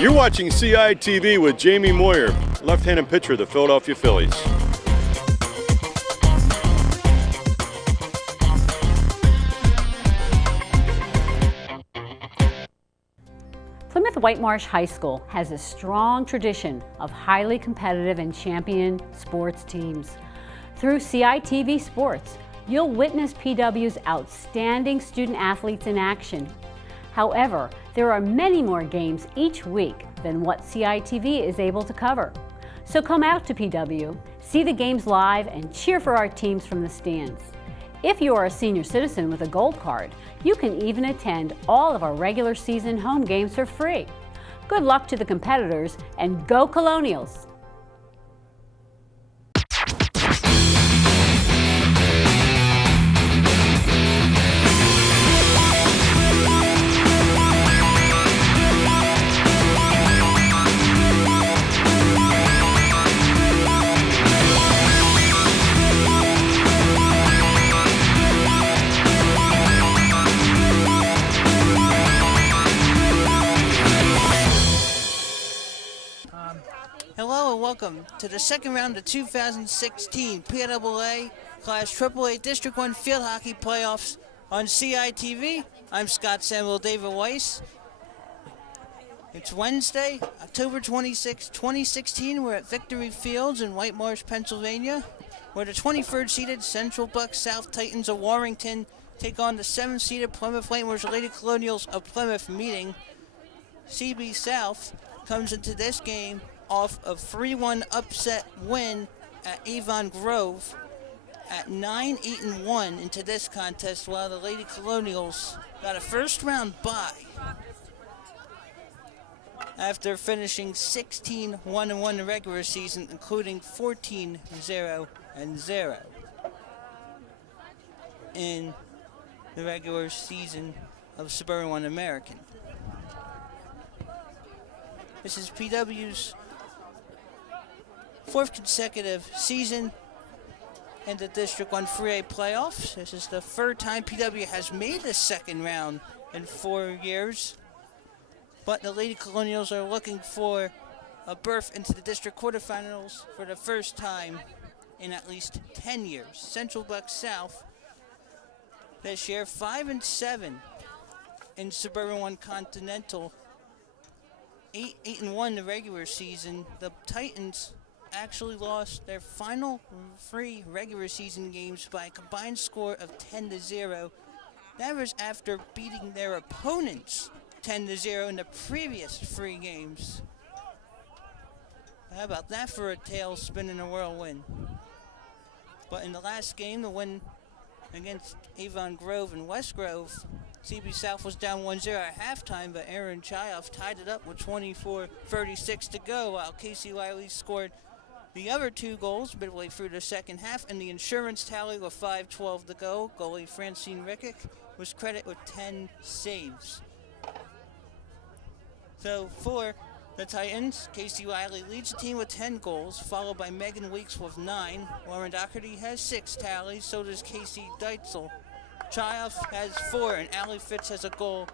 You're watching CITV with Jamie Moyer, left-handed pitcher of the Philadelphia Phillies. Plymouth Whitemarsh High School has a strong tradition of highly competitive and champion sports teams. Through CITV Sports, you'll witness PW's outstanding student athletes in action. However, there are many more games each week than what CITV is able to cover. So come out to PW, see the games live, and cheer for our teams from the stands. If you are a senior citizen with a gold card, you can even attend all of our regular season home games for free. Good luck to the competitors, and go Colonials! Hello and welcome to the second round of 2016 PIAA Class AAA District 1 Field Hockey Playoffs on CITV. I'm Scott Samuel David Weiss. It's Wednesday, October 26, 2016. We're at Victory Fields in Whitemarsh, Pennsylvania, where the 23rd seeded Central Bucks South Titans of Warrington take on the 7th seeded Plymouth Whitemarsh Lady Colonials of Plymouth meeting. CB South comes into this game off a 3-1 upset win at Avon Grove at 9-8-1 into this contest, while the Lady Colonials got a first round bye after finishing 16-1-1 in the regular season, including 14-0-0 in the regular season of Suburban 1 American. This is PW's fourth consecutive season in the District 1 3A playoffs. This is the third time PW has made the second round in 4 years. But the Lady Colonials are looking for a berth into the district quarterfinals for the first time in at least 10 years. Central Bucks South this year 5-7 in Suburban 1 Continental. 8-1 the regular season. The Titans actually lost their final 3 regular season games by a combined score of 10-0. That was after beating their opponents 10-0 in the previous 3 games. How about that for a tailspin in a whirlwind? But in the last game, the win against Avon Grove and West Grove, CB South was down 1-0 at halftime, but Aaron Chayoff tied it up with 24:36 to go, while Casey Wiley scored the other 2 goals midway through the second half, and the insurance tally with 5:12 to go. Goalie Francine Rickick was credited with 10 saves. So for the Titans, Casey Wiley leads the team with 10 goals, followed by Megan Weeks with 9. Lauren Doherty has 6 tallies, so does Casey Deitzel. Chayoff has 4, and Allie Fitz has a goal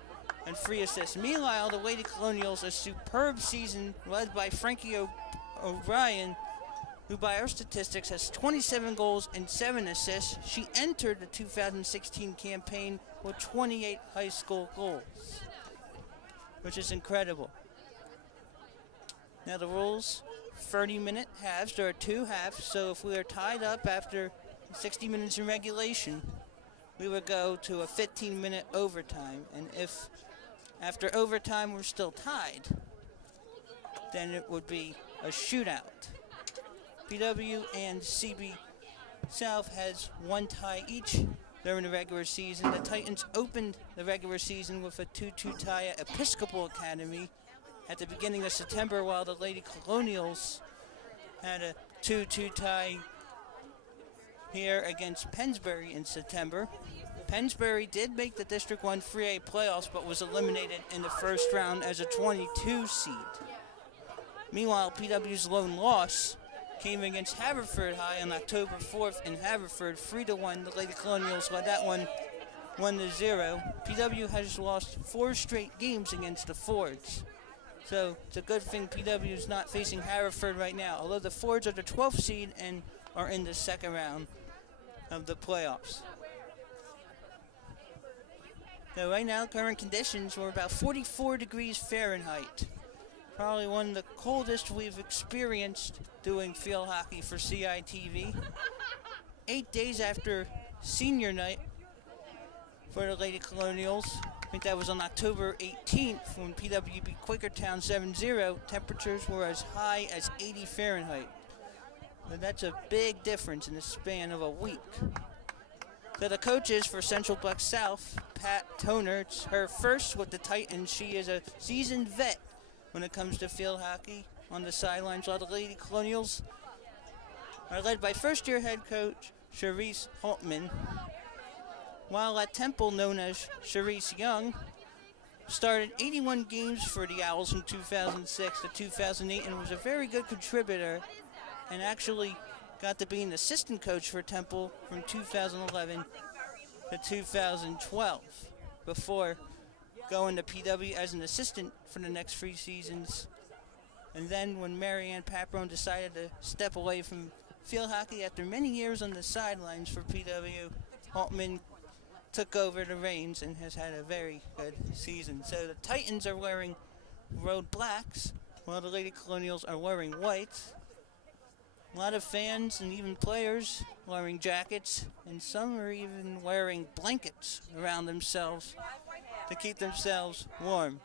and 3 assists. Meanwhile, the Lady Colonials, a superb season led by Frankie O'Brien, who by our statistics has 27 goals and 7 assists. She entered the 2016 campaign with 28 high school goals, which is incredible. Now the rules, 30-minute halves. There are 2 halves, so if we are tied up after 60 minutes in regulation, we would go to a 15-minute overtime. And if after overtime we're still tied, then it would be a shootout. PW and CB South has 1 tie each during the regular season. The Titans opened the regular season with a 2-2 tie at Episcopal Academy at the beginning of September, while the Lady Colonials had a 2-2 tie here against Pennsbury in September. Pennsbury did make the District 1 3A playoffs, but was eliminated in the first round as a 22 seed. Meanwhile, PW's lone loss came against Haverford High on October 4th in Haverford, 3-1. The Lady Colonials led that one 1-0. PW has lost 4 straight games against the Fords. So it's a good thing PW is not facing Hereford right now, although the Fords are the 12th seed and are in the second round of the playoffs. So right now, current conditions, we're about 44 degrees Fahrenheit. Probably one of the coldest we've experienced doing field hockey for CITV. 8 days after senior night for the Lady Colonials. I think that was on October 18th when PW beat Quakertown 7-0. Temperatures were as high as 80 Fahrenheit. So that's a big difference in the span of a week. So the coaches for Central Bucks South, Pat Toner, it's her first with the Titans. She is a seasoned vet when it comes to field hockey on the sidelines. While the Lady Colonials are led by first-year head coach Charisse Holtman. While at Temple, known as Charisse Young, started 81 games for the Owls from 2006 to 2008 and was a very good contributor, and actually got to be an assistant coach for Temple from 2011 to 2012 before going to PW as an assistant for the next 3 seasons. And then when Marianne Paprone decided to step away from field hockey after many years on the sidelines for PW, Holtman took over the reins and has had a very good season. So the Titans are wearing road blacks, while the Lady Colonials are wearing whites. A lot of fans and even players wearing jackets, and some are even wearing blankets around themselves to keep themselves warm.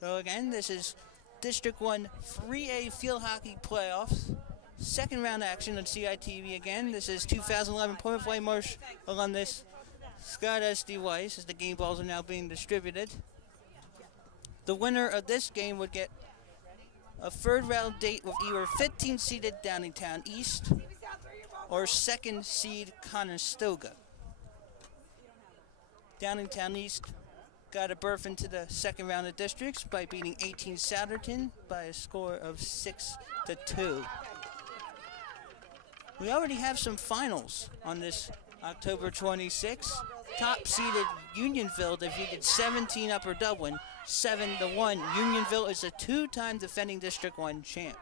So again, this is District 1 3A Field Hockey Playoffs. Second round action on CITV again. This is 2011 Plymouth Whitemarsh alumnus Scott S.D. Weiss, as the game balls are now being distributed. The winner of this game would get a third round date with either 15th seeded Downingtown East or second seed Conestoga. Downingtown East got a berth into the second round of districts by beating 18 Souderton by a score of 6-2. We already have some finals on this October 26th. Top seeded Unionville defeated 17 Upper Dublin 7-1. Unionville is a 2-time defending District 1 champ.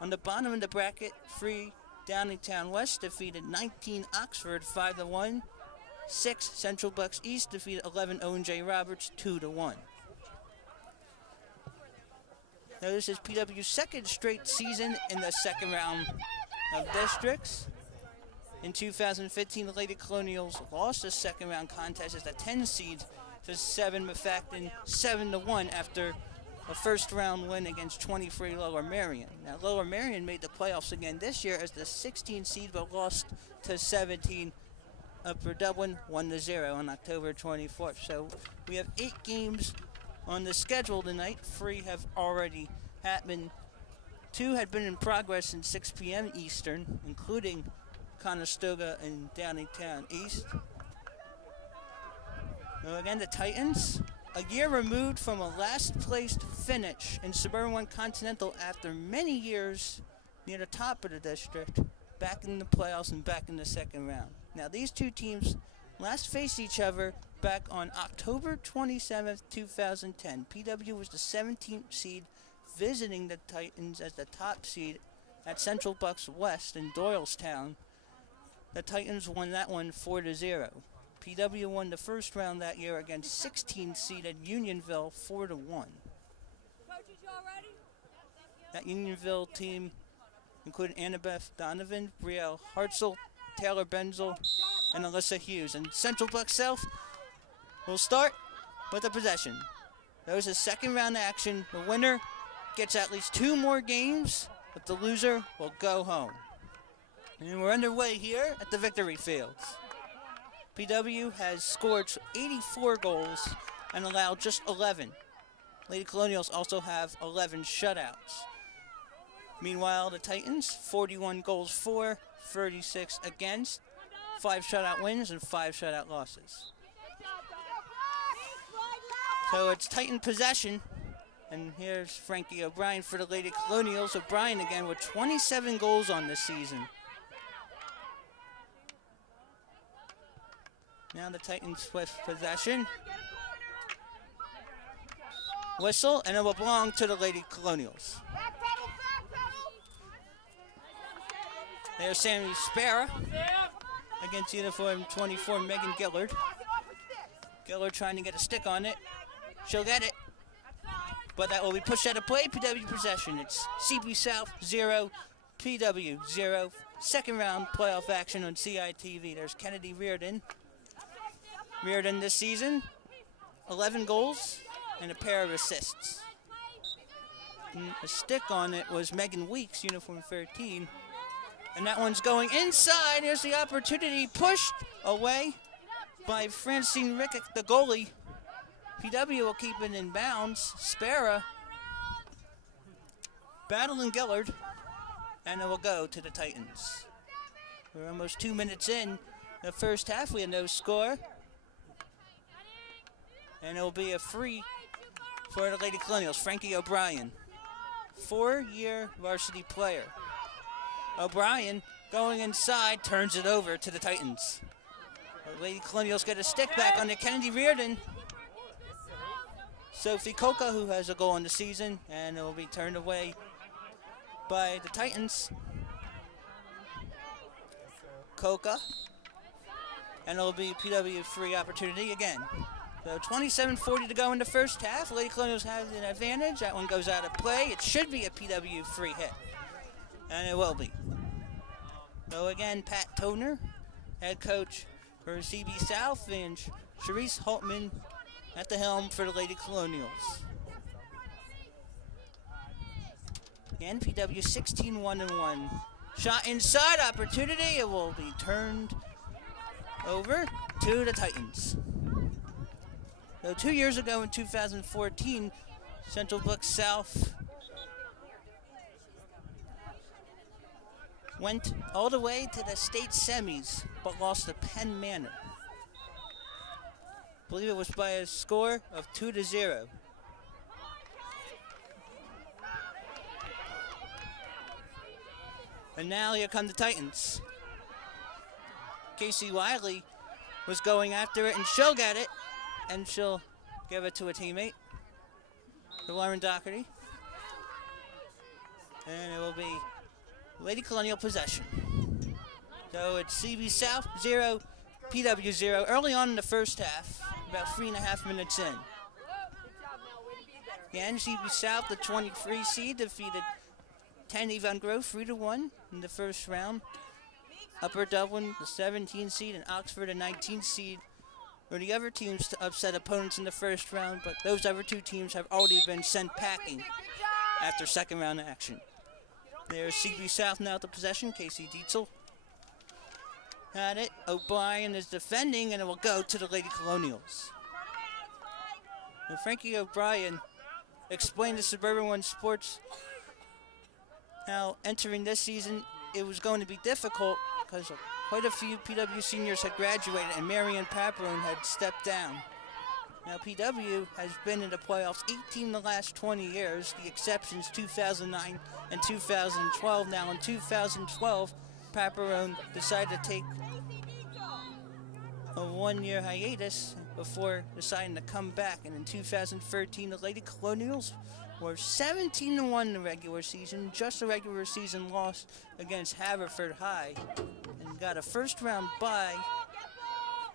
On the bottom of the bracket, 3 Downingtown West defeated 19 Oxford 5-1. 6 Central Bucks East defeated 11 Owen J. Roberts 2-1. Now this is PW's second straight season in the second round of districts. In 2015, the Lady Colonials lost the second round contest as a 10 seed to 7 Mafacton 7-1 after a first round win against 23 Lower Merion. Now Lower Merion made the playoffs again this year as the 16 seed, but lost to 17 Upper Dublin 1-0 on October 24th. So we have 8 games on the schedule tonight. 3 have already happened. 2 had been in progress since 6 p.m. Eastern, including Conestoga and Downingtown East. Now again, the Titans, a year removed from a last-placed finish in Suburban 1 Continental after many years near the top of the district, back in the playoffs and back in the second round. Now these two teams last faced each other back on October 27th, 2010. PW was the 17th seed, visiting the Titans as the top seed at Central Bucks West in Doylestown. The Titans won that one 4-0. PW won the first round that year against 16th-seeded Unionville 4-1. That Unionville team included Annabeth Donovan, Brielle Hartzell, Taylor Benzel, and Alyssa Hughes. And Central Bucks South will start with a possession. That was a second round action. The winner gets at least 2 more games, but the loser will go home. And we're underway here at the Victory Fields. PW has scored 84 goals and allowed just 11. Lady Colonials also have 11 shutouts. Meanwhile, the Titans, 41 goals for, 36 against, 5 shutout wins and 5 shutout losses. So it's Titan possession. And here's Frankie O'Brien for the Lady Colonials. O'Brien again with 27 goals on this season. Now the Titans with possession. whistle, and it will belong to the Lady Colonials. There's Sammy Spera against uniform 24, Megan Gillard. Gillard trying to get a stick on it. She'll get it, but that will be pushed out of play. PW possession. It's CB South 0, PW 0. Second round playoff action on CITV. There's Kennedy Reardon. Reardon this season, 11 goals and a pair of assists. And a stick on it was Megan Weeks, uniform 13. And that one's going inside. Here's the opportunity, pushed away by Francine Rickick, the goalie. PW will keep it in bounds. Spera battling Gillard, and it will go to the Titans. We're almost 2 minutes in the first half. We have no score. And it will be a free for the Lady Colonials. Frankie O'Brien, 4-year varsity player. O'Brien going inside, turns it over to the Titans. The Lady Colonials get a stick back on the Kennedy Reardon. Sophie Coca, who has a goal in the season, and it will be turned away by the Titans. Coca, and it will be PW free opportunity again. So 27:40 to go in the first half. Lady Colonials has an advantage. That one goes out of play. It should be a PW free hit, and it will be. So again, Pat Toner, head coach for CB South, and Charisse Holtman at the helm for the Lady Colonials. Again, PW 16-1-1. Shot inside, opportunity. It will be turned over to the Titans. So 2 years ago in 2014, Central Bucks South went all the way to the state semis, but lost to Penn Manor. I believe it was by a score of 2-0. And now here come the Titans. Casey Wiley was going after it, and she'll get it. And she'll give it to a teammate, to Lauren Doherty. And it will be Lady Colonial possession. So it's CB South 0, PW 0. Early on in the first half, about 3.5 minutes in. Again, CB South, the 23 seed, defeated 10 Avon Grove 3-1 in the first round. Upper Dublin, the 17 seed, and Oxford, a 19 seed, were the other teams to upset opponents in the first round, but those other two teams have already been sent packing after second round action. There's CB South now at the possession. Casey Dietzel had it. O'Brien is defending, and it will go to the Lady Colonials. And Frankie O'Brien explained to Suburban One Sports how entering this season it was going to be difficult because quite a few PW seniors had graduated and Marianne Paparone had stepped down. Now PW has been in the playoffs 18 of the last 20 years, the exceptions 2009 and 2012. Now in 2012, Paparone decided to take a 1-year hiatus before deciding to come back. And in 2013, the Lady Colonials were 17-1 in the regular season, just a regular season loss against Haverford High, and got a first-round bye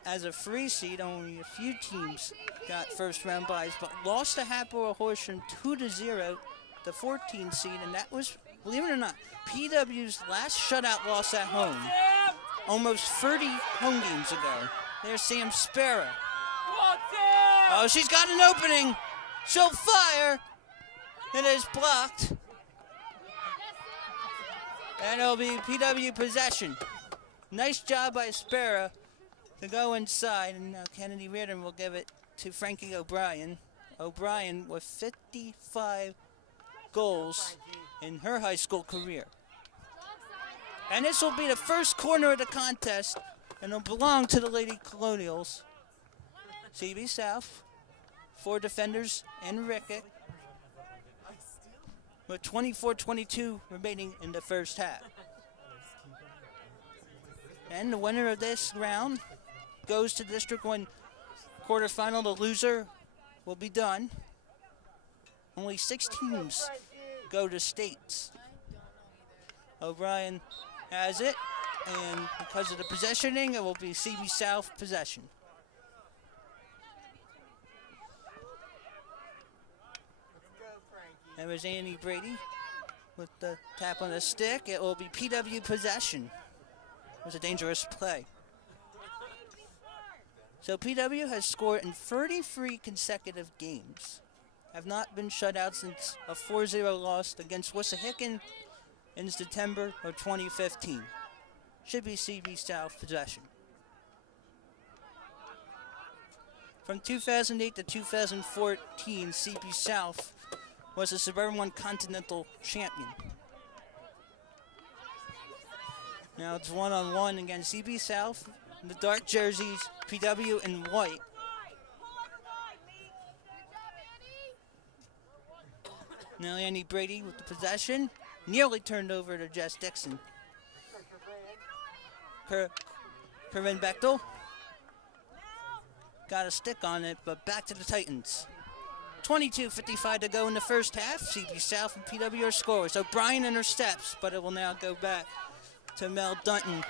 as a free seed. Only a few teams got first-round byes, but lost to Hatboro Horsham 2-0, the 14 seed, and that was, believe it or not, PW's last shutout loss at home, almost 30 home games ago. There's Sam Spera. Oh, she's got an opening. She'll fire. It is blocked. And it'll be PW possession. Nice job by Spera to go inside. And now Kennedy Reardon will give it to Frankie O'Brien. O'Brien with 55 goals in her high school career. And this will be the first corner of the contest, and it'll belong to the Lady Colonials. CB South, 4 defenders and Rickett, with 24-22 remaining in the first half. And the winner of this round goes to District 1 quarterfinal. The loser will be done. only 6 teams go to states. O'Brien has it, and because of the possessioning, it will be CB South possession. That was Andy Brady with the tap on the stick. It will be PW possession. It was a dangerous play. So PW has scored in 33 consecutive games. Have not been shut out since a 4-0 loss against Wissahickon in September of 2015. Should be CB South possession. From 2008 to 2014, CB South was the Suburban 1 Continental champion. Now it's 1-on-1 against CB South in the dark jerseys, PW in white. Now Andy Brady with the possession, nearly turned over to Jess Dixon. Corinne Bechtel got a stick on it, but back to the Titans. 22:55 to go in the first half. CB South and PW are scorers. O'Brien intercepts, but it will now go back to Mel Dunton.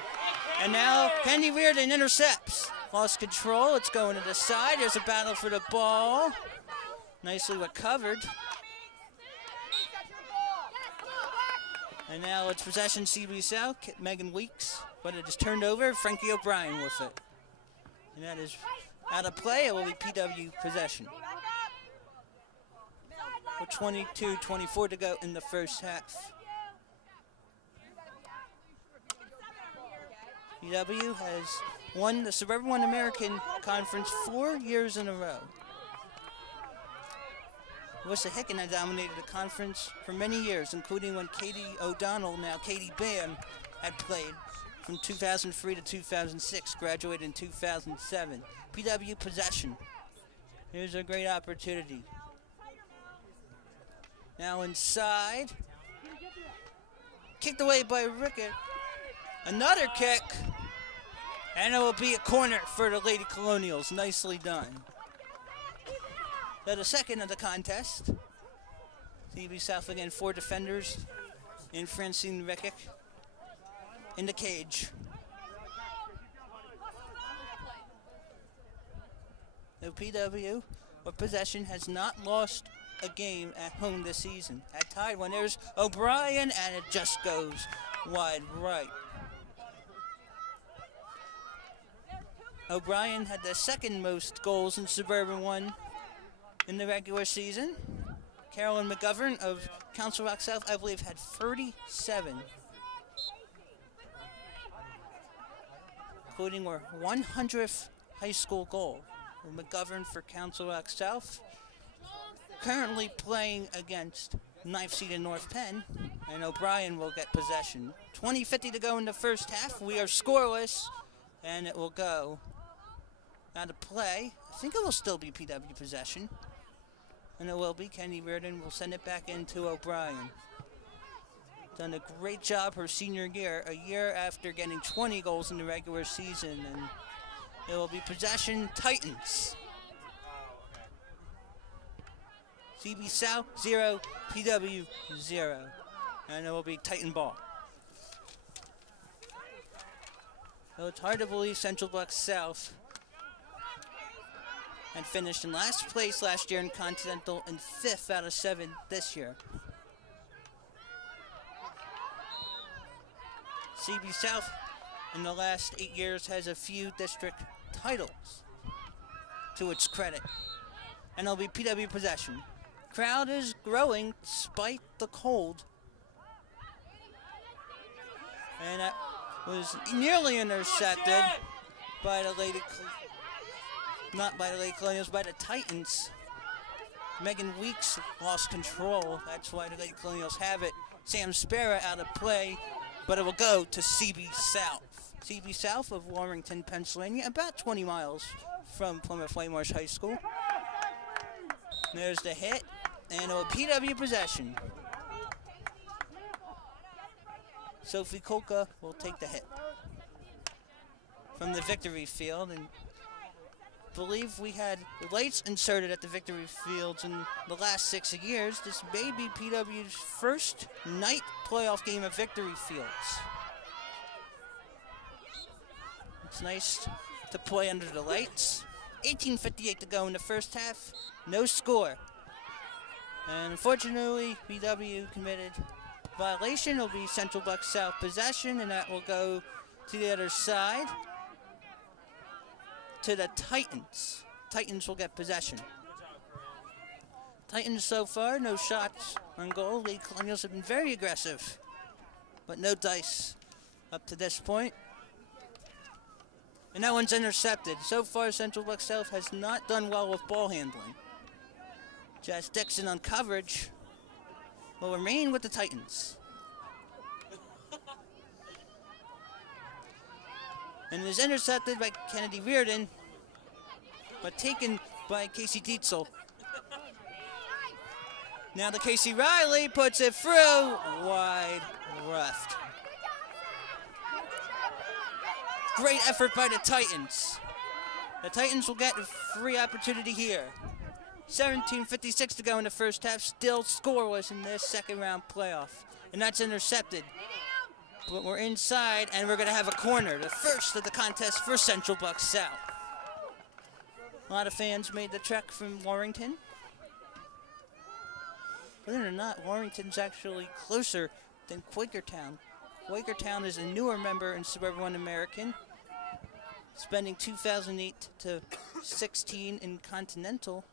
And now Kenny Reardon intercepts. Lost control. It's going to the side. There's a battle for the ball. Nicely recovered. And now it's possession CB South. Megan Weeks, but it is turned over. Frankie O'Brien with it. And that is out of play. It will be PW possession. With 22:24 to go in the first half. PW has won the Suburban 1 American Conference 4 years in a row. Wissahickon had dominated the conference for many years, including when Katie O'Donnell, now Katie Bam, had played from 2003 to 2006, graduated in 2007. PW possession. Here's a great opportunity. Now inside. Kicked away by Rickett. Another kick. And it will be a corner for the Lady Colonials. Nicely done. So the second of the contest. CB South again, 4 defenders. And Francine Rickett in the cage. The PW, with possession, has not lost a game at home this season. At tied one, there's O'Brien, and it just goes wide right. O'Brien had the second most goals in Suburban 1 in the regular season. Carolyn McGovern of Council Rock South, I believe, had 37, including her 100th high school goal. McGovern for Council Rock South, currently playing against 9th seeded North Penn, and O'Brien will get possession. 20:50 to go in the first half. We are scoreless, and it will go out of play. I think it will still be PW possession, and it will be. Kenny Reardon will send it back into O'Brien. Done a great job her senior year, a year after getting 20 goals in the regular season, and it will be possession Titans. CB South 0, PW 0. And it will be Titan ball. So it's hard to believe Central Bucks South had finished in last place last year in Continental and 5th out of 7 this year. CB South in the last 8 years has a few district titles to its credit. And it'll be PW possession. Crowd is growing despite the cold. And that was nearly intercepted by the Lady, not by the Lady Colonials, by the Titans. Megan Weeks lost control. That's why the Lady Colonials have it. Sam Sparrow out of play, but it will go to CB South. CB South of Warrington, Pennsylvania, about 20 miles from Plymouth Whitemarsh High School. There's the hit, and a PW possession. Sophie Kolka will take the hit from the victory field, and believe we had lights inserted at the victory fields in the last 6 years. This may be PW's first night playoff game at victory fields. It's nice to play under the lights. 18:58 to go in the first half. No score. And unfortunately, PW committed violation. It'll be Central Bucks South possession, and that will go to the other side to the Titans. Titans will get possession. Titans so far, no shots on goal. The Colonials have been very aggressive, but no dice up to this point. And that one's intercepted. So far, Central Bucks South has not done well with ball handling. Jazz Dixon on coverage will remain with the Titans. And it is intercepted by Kennedy Reardon, but taken by Casey Dietzel. Now to Casey Riley, puts it through, wide left. Great effort by the Titans. The Titans will get a free opportunity here. 17:56 to go in the first half, still scoreless in this second round playoff. And that's intercepted. But we're inside, and we're going to have a corner, the first of the contest for Central Bucks South. A lot of fans made the trek from Warrington. Believe it or not, Warrington's actually closer than Quakertown. Quakertown is a newer member in Suburban 1 American, spending 2008 to 16 in Continental.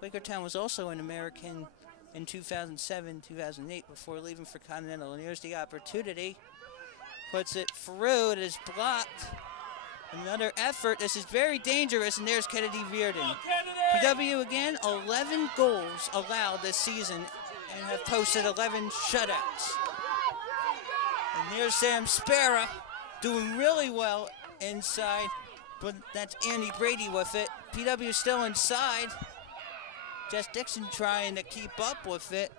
Quakertown was also an American in 2007, 2008 before leaving for Continental. And here's the opportunity. Puts it through. It is blocked. Another effort. This is very dangerous. And there's Kennedy Reardon. PW again, 11 goals allowed this season and have posted 11 shutouts. And here's Sam Spera doing really well inside. But that's Andy Brady with it. PW still inside. Jess Dixon trying to keep up with it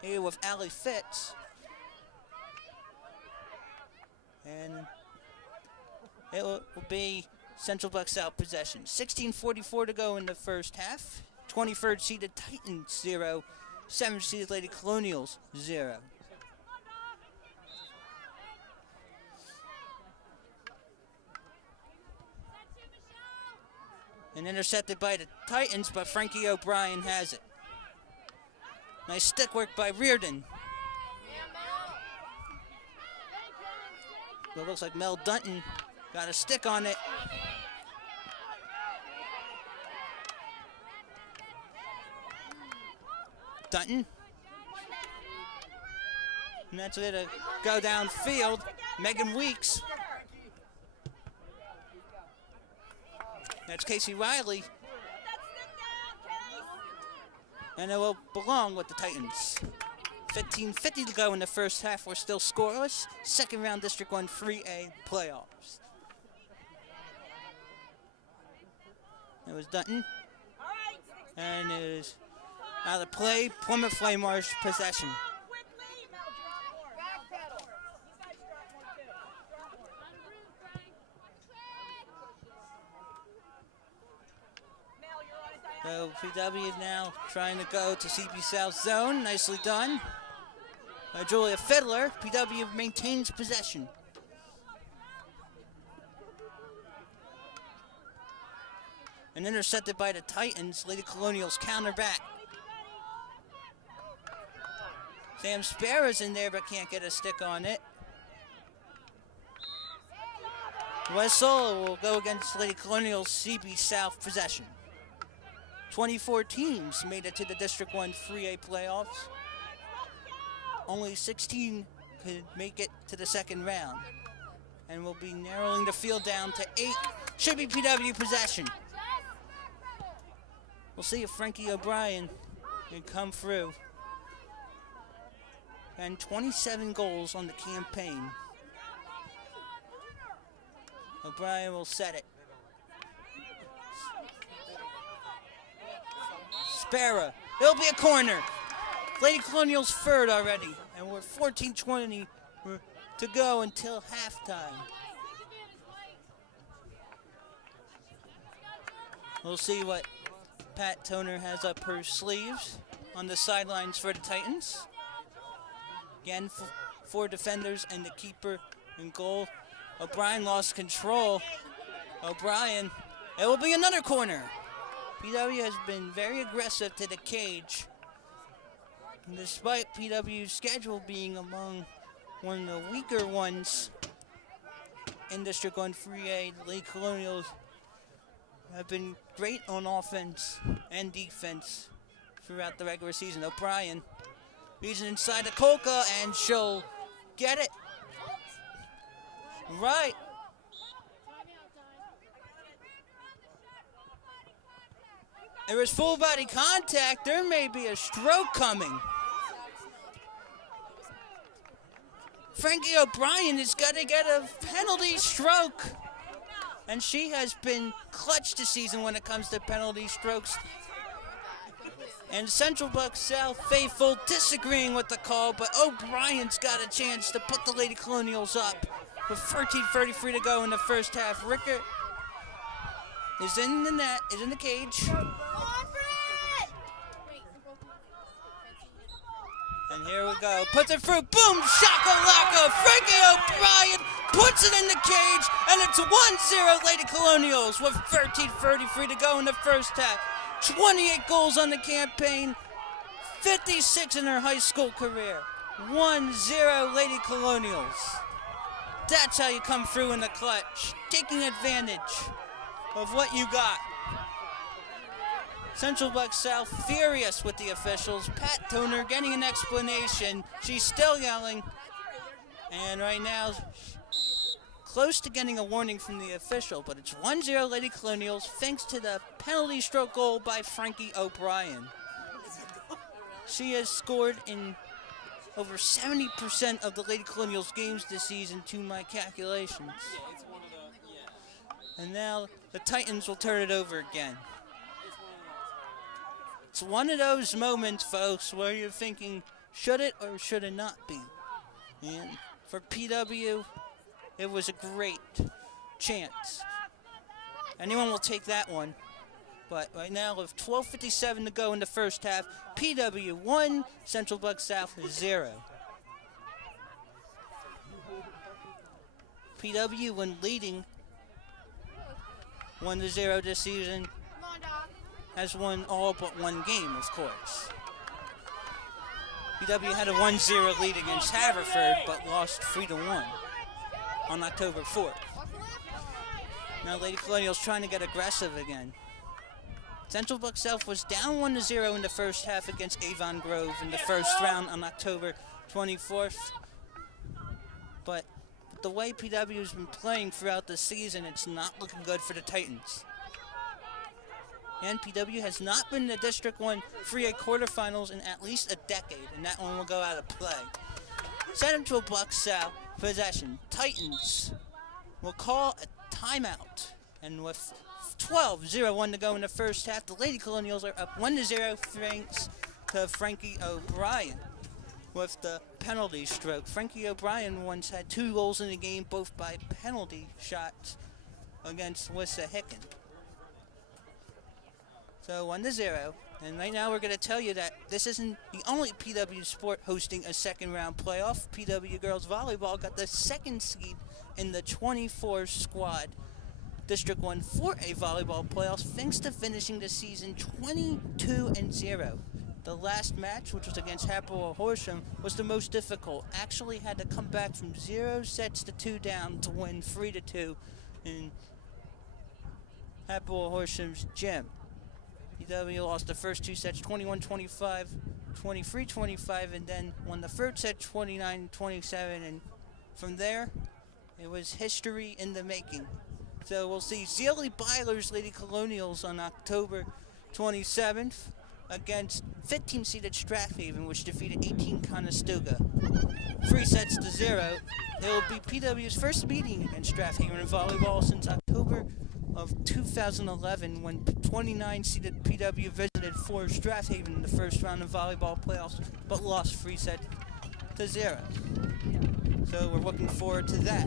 here with Allie Fitz. And it will be Central Bucks South possession. 16:44 to go in the first half. 23rd seeded Titans 0. 7th seeded Lady Colonials 0. And intercepted by the Titans, but Frankie O'Brien has it. Nice stick work by Reardon. It looks like Mel Dunton got a stick on it. Dunton. And that's going to go downfield. Megan Weeks. That's Casey Riley. And it will belong with the Titans. 15:50 to go in the first half. We're still scoreless. Second round District 1 3A playoffs. It was Dunton. And it is out of play. Plymouth Whitemarsh possession. So PW now trying to go to CP South zone. Nicely done by Julia Fiddler. PW maintains possession. And intercepted by the Titans. Lady Colonials counter back. Sam Spera's in there but can't get a stick on it. Wessel will go against Lady Colonials CB South possession. 24 teams made it to the District 1 3A playoffs. Only 16 could make it to the second round. And we'll be narrowing the field down to 8. Should be PW possession. We'll see if Frankie O'Brien can come through. And 27 goals on the campaign. O'Brien will set it. Spera. It'll be a corner. Lady Colonials third already. And we're 14:20 to go until halftime. We'll see what Pat Toner has up her sleeves on the sidelines for the Titans. Again, 4 defenders and the keeper in goal. O'Brien lost control. O'Brien, it will be another corner. PW has been very aggressive to the cage. And despite PW's schedule being among one of the weaker ones in District 1 3A, the Lady Colonials have been great on offense and defense throughout the regular season. O'Brien reaches inside the Colca, and she'll get it right. There was full body contact. There may be a stroke coming. Frankie O'Brien has got to get a penalty stroke. And she has been clutch this season when it comes to penalty strokes. And Central Buck South faithful disagreeing with the call, but O'Brien's got a chance to put the Lady Colonials up with 13:33 to go in the first half. Rickert is in the net, is in the cage. And here we go. Puts it through. Boom! Shakalaka! Frankie O'Brien puts it in the cage, and it's 1-0 Lady Colonials with 13:33 to go in the first half. 28 goals on the campaign, 56 in her high school career. 1-0 Lady Colonials. That's how you come through in the clutch, taking advantage of what you got. Central Buck South furious with the officials. Pat Toner getting an explanation. She's still yelling. And right now, close to getting a warning from the official, but it's 1-0 Lady Colonials thanks to the penalty stroke goal by Frankie O'Brien. She has scored in over 70% of the Lady Colonials games this season to my calculations. And now the Titans will turn it over again. It's one of those moments, folks, where you're thinking, should it or should it not be? And for PW, it was a great chance. Anyone will take that one. But right now, with 12:57 to go in the first half, PW 1, Central Buck South 0. PW, when leading 1-0 this season, has won all but one game, of course. PW had a 1-0 lead against Haverford, but lost 3-1 on October 4th. Now Lady Colonials trying to get aggressive again. Central Buck South was down 1-0 in the first half against Avon Grove in the first round on October 24th. But the way PW has been playing throughout the season, it's not looking good for the Titans. And PW has not been in the District 1 3A quarterfinals in at least a decade, and that one will go out of play. Central Buck South possession. Titans will call a timeout, and with 12:01 to go in the first half, the Lady Colonials are up 1-0 thanks to Frankie O'Brien with the penalty stroke. Frankie O'Brien once had 2 goals in the game, both by penalty shots against Wissa Hicken. So 1-0, and right now we're going to tell you that this isn't the only PW sport hosting a second round playoff. PW Girls Volleyball got the second seed in the 24 squad District 1 4A volleyball playoffs thanks to finishing the season 22-0. The last match, which was against Hapoel Horsham, was the most difficult. Actually had to come back from 0-2 down to win 3-2 in Hapoel Horsham's gym. PW lost the first 2 sets 21-25, 23-25, and then won the third set 29-27, and from there, it was history in the making. So we'll see Zealy Byler's Lady Colonials on October 27th against 15-seeded Strathaven, which defeated 18 Conestoga. 3-0. It will be PW's first meeting against Strathaven in volleyball since October of 2011, when 29-seeded PW visited for Strathaven in the first round of volleyball playoffs, but lost 3-0. So we're looking forward to that.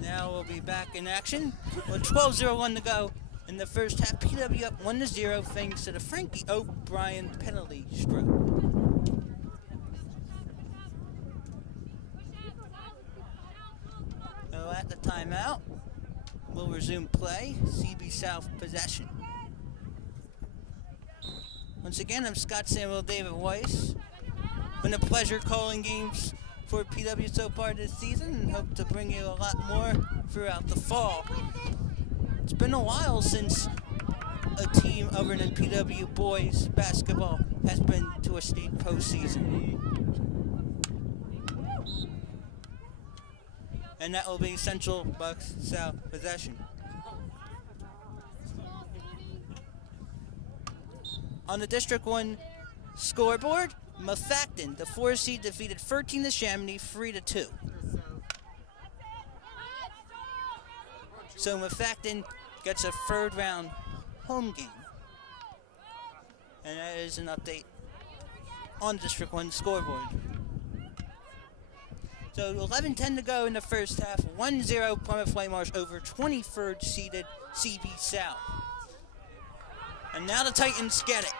Now we'll be back in action with 12:01 to go in the first half. PW up 1-0 thanks to the Frankie O'Brien penalty stroke. So at the timeout, we'll resume play. CB South possession. Once again, I'm Scott Samuel David Weiss. Been a pleasure calling games for PW so far this season and hope to bring you a lot more throughout the fall. It's been a while since a team other than PW boys basketball has been to a state postseason. And that will be Central Bucks South possession. On the District 1 scoreboard, Mafacton, the 4 seed, defeated 13 to Chamonix 3-2. So Mafacton gets a third round home game. And that is an update on District 1 scoreboard. So 11:10 to go in the first half. 1-0 Plymouth Whitemarsh over 23rd seeded CB South. And now the Titans get it.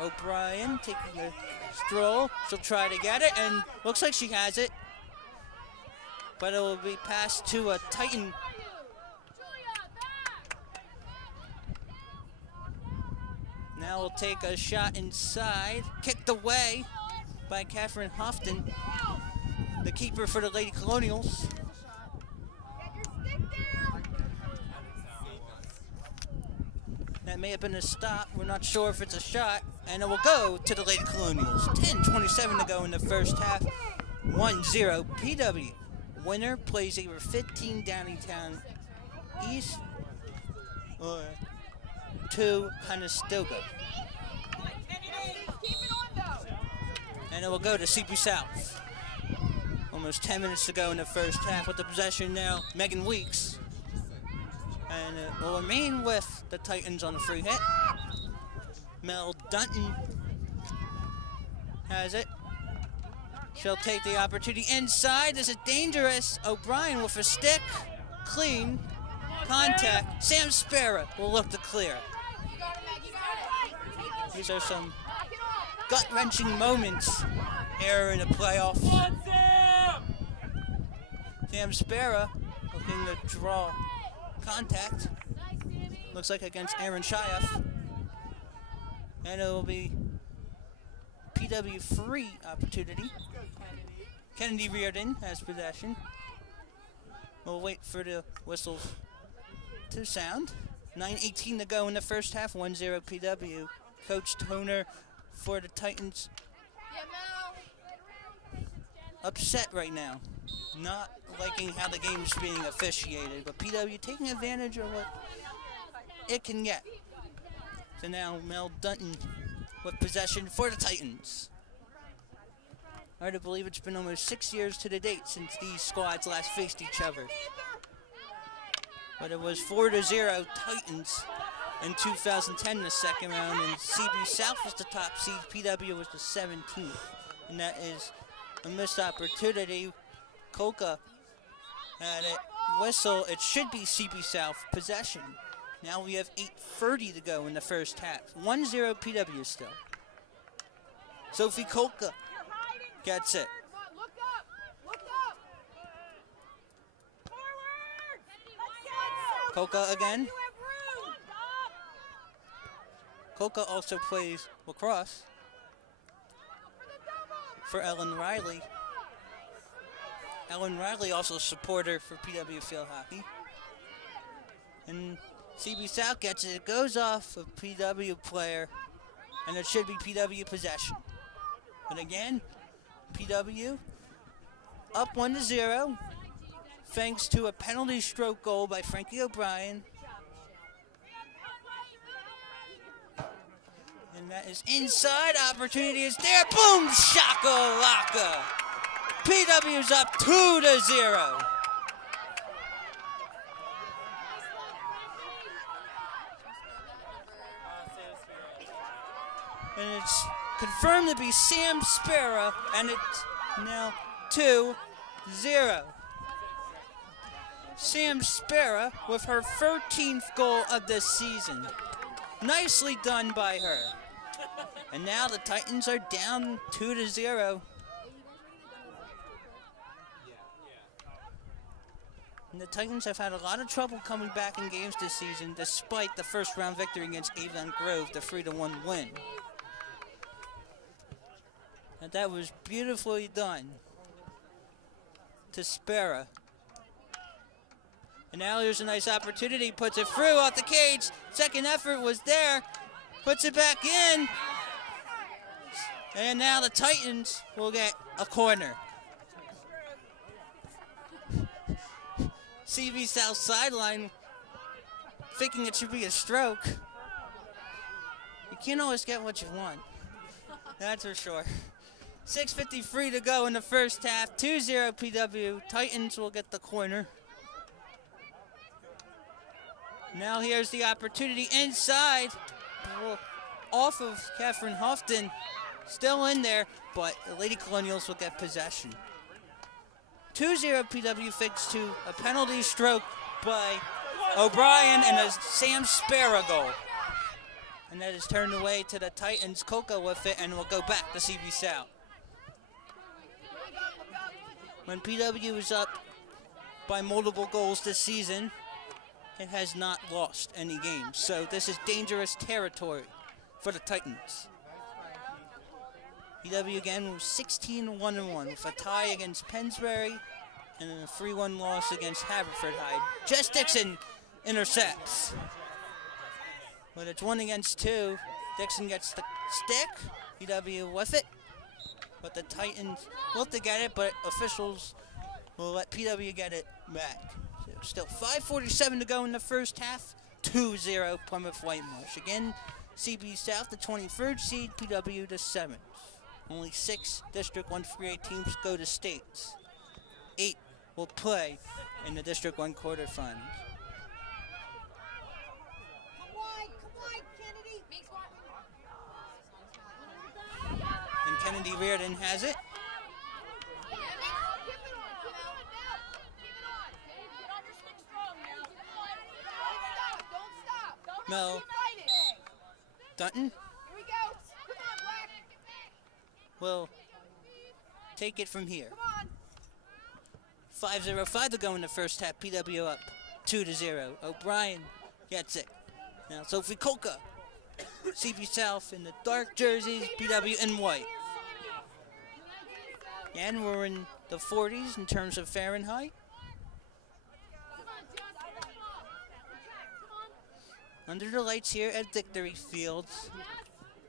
O'Brien taking a stroll. She'll try to get it, and looks like she has it. But it will be passed to a Titan. Now we'll take a shot inside. Kicked away by Catherine Houghton, the keeper for the Lady Colonials. That may have been a stop. We're not sure if it's a shot. And it will go to the Lady Colonials. 10:27 to go in the first half. 1-0 PW. Winner plays over 15 Downingtown East or 2 Conestoga. And it will go to CP South. Almost 10 minutes to go in the first half with the possession now. Megan Weeks. And it will remain with the Titans on the free hit. Mel Dunton has it. She'll take the opportunity inside. This is dangerous. O'Brien with a stick. Clean. Contact. Sam Sparrow will look to clear. These are some gut-wrenching moments here in the playoff. Sam Sparrow looking to draw contact. Looks like against Aaron Shayeff. And it will be PW free opportunity. Kennedy Reardon has possession. We'll wait for the whistles to sound. 9:18 to go in the first half. 1-0 PW. Coach Toner for the Titans. Upset right now. Not liking how the game's being officiated, but PW taking advantage of what it can get. So now Mel Dunton with possession for the Titans. Hard to believe it's been almost 6 years to the date since these squads last faced each other. But it was 4-0 Titans in 2010 in the second round, and CB South was the top seed, PW was the 17th. And that is a missed opportunity. Coca had it whistle. It should be CB South possession. Now we have 8:30 to go in the first half. 1-0 PW still. Sophie Coca gets it. Coca again. Coca also plays lacrosse for Ellen Riley. Ellen Riley also a supporter for PW Field Hockey. And CB South gets it. It goes off a PW player, and it should be PW possession. But again, PW up 1-0, thanks to a penalty stroke goal by Frankie O'Brien. And that is inside. Opportunity is there. Boom! Shakalaka! PW's up 2-0. And it's confirmed to be Sam Sparrow, and it's now 2-0. Sam Spera with her 13th goal of the season. Nicely done by her. And now the Titans are down 2-0. And the Titans have had a lot of trouble coming back in games this season, despite the first round victory against Avon Grove, the 3-1 win. And that was beautifully done to Spera. And now here's a nice opportunity, puts it through off the cage. Second effort was there, puts it back in. And now the Titans will get a corner. CV South sideline, thinking it should be a stroke. You can't always get what you want, that's for sure. 6:53 to go in the first half, 2-0 PW. Titans will get the corner. Now here's the opportunity inside, off of Catherine Houghton, still in there, but the Lady Colonials will get possession. 2-0 PW thanks to a penalty stroke by O'Brien and a Sam Spera goal. And that is turned away to the Titans. Coca with it, and will go back to CV South. When PW is up by multiple goals this season, it has not lost any games. So this is dangerous territory for the Titans. PW again was 16-1-1 with a tie against Pennsbury and a 3-1 loss against Haverford Hyde. Jess Dixon intercepts. But it's 1-2. Dixon gets the stick. PW with it. But the Titans will have to get it, but officials will let PW get it back. So still 5:47 to go in the first half. 2-0 Plymouth Whitemarsh. Again, CB South, the 23rd seed, PW the 7th. Only 6 District 1 3A teams go to states. 8 will play in the District 1 quarterfinals. Come on, Kennedy. And Kennedy Reardon has it. Mel Dutton will take it from here. 5:05 to go in the first half. PW up 2-0. O'Brien gets it. Now Sophie Kolka. CB South in the dark jerseys, PW in white. And we're in the 40s in terms of Fahrenheit. Under the lights here at Victory Fields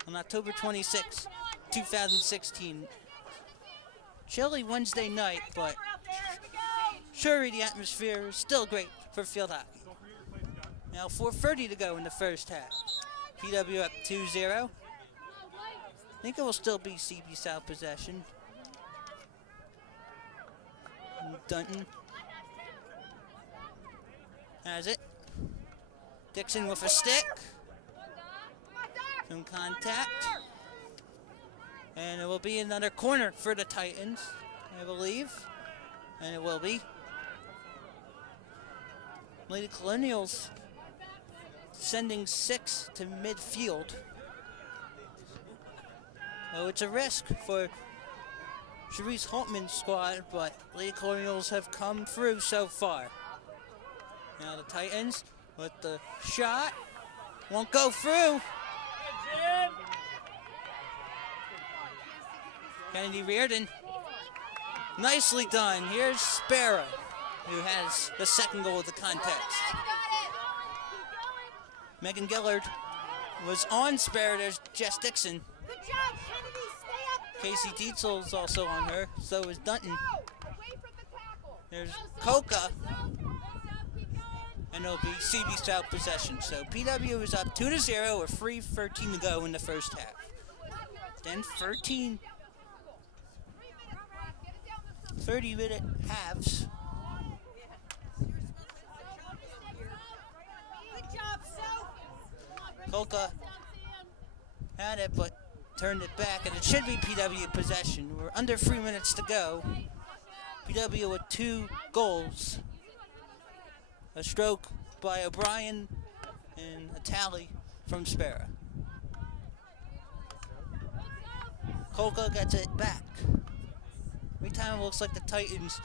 on October 26, 2016. Chilly Wednesday night, but surely the atmosphere is still great for field hockey. Now 4:30 to go in the first half. PW up 2-0. I think it will still be CB South possession. And Dunton has it. Dixon with a stick. Some contact. And it will be another corner for the Titans, I believe. And it will be. Lady Colonials sending 6 to midfield. Well, it's a risk for Cherise Holtman's squad, but Lady Colonials have come through so far. Now the Titans with the shot. Won't go through. Kennedy Reardon. Nicely done. Here's Spera, who has the second goal of the contest. Megan Gillard was on Spera. There's Jess Dixon. Good job, Kennedy. Stay up there. Casey Dietzel's also on her. So is Dunton. Away from the tackle. There's Coca. And it'll be CB South possession. So PW is up 2-0 with 3:13 to go in the first half. Then 30-minute halves. Good job, Soph. Coca had it, but turned it back, and it should be PW possession. We're under 3 minutes to go. PW with 2 goals. A stroke by O'Brien and a tally from Spera. Kolka gets it back. Every time it looks like the Titans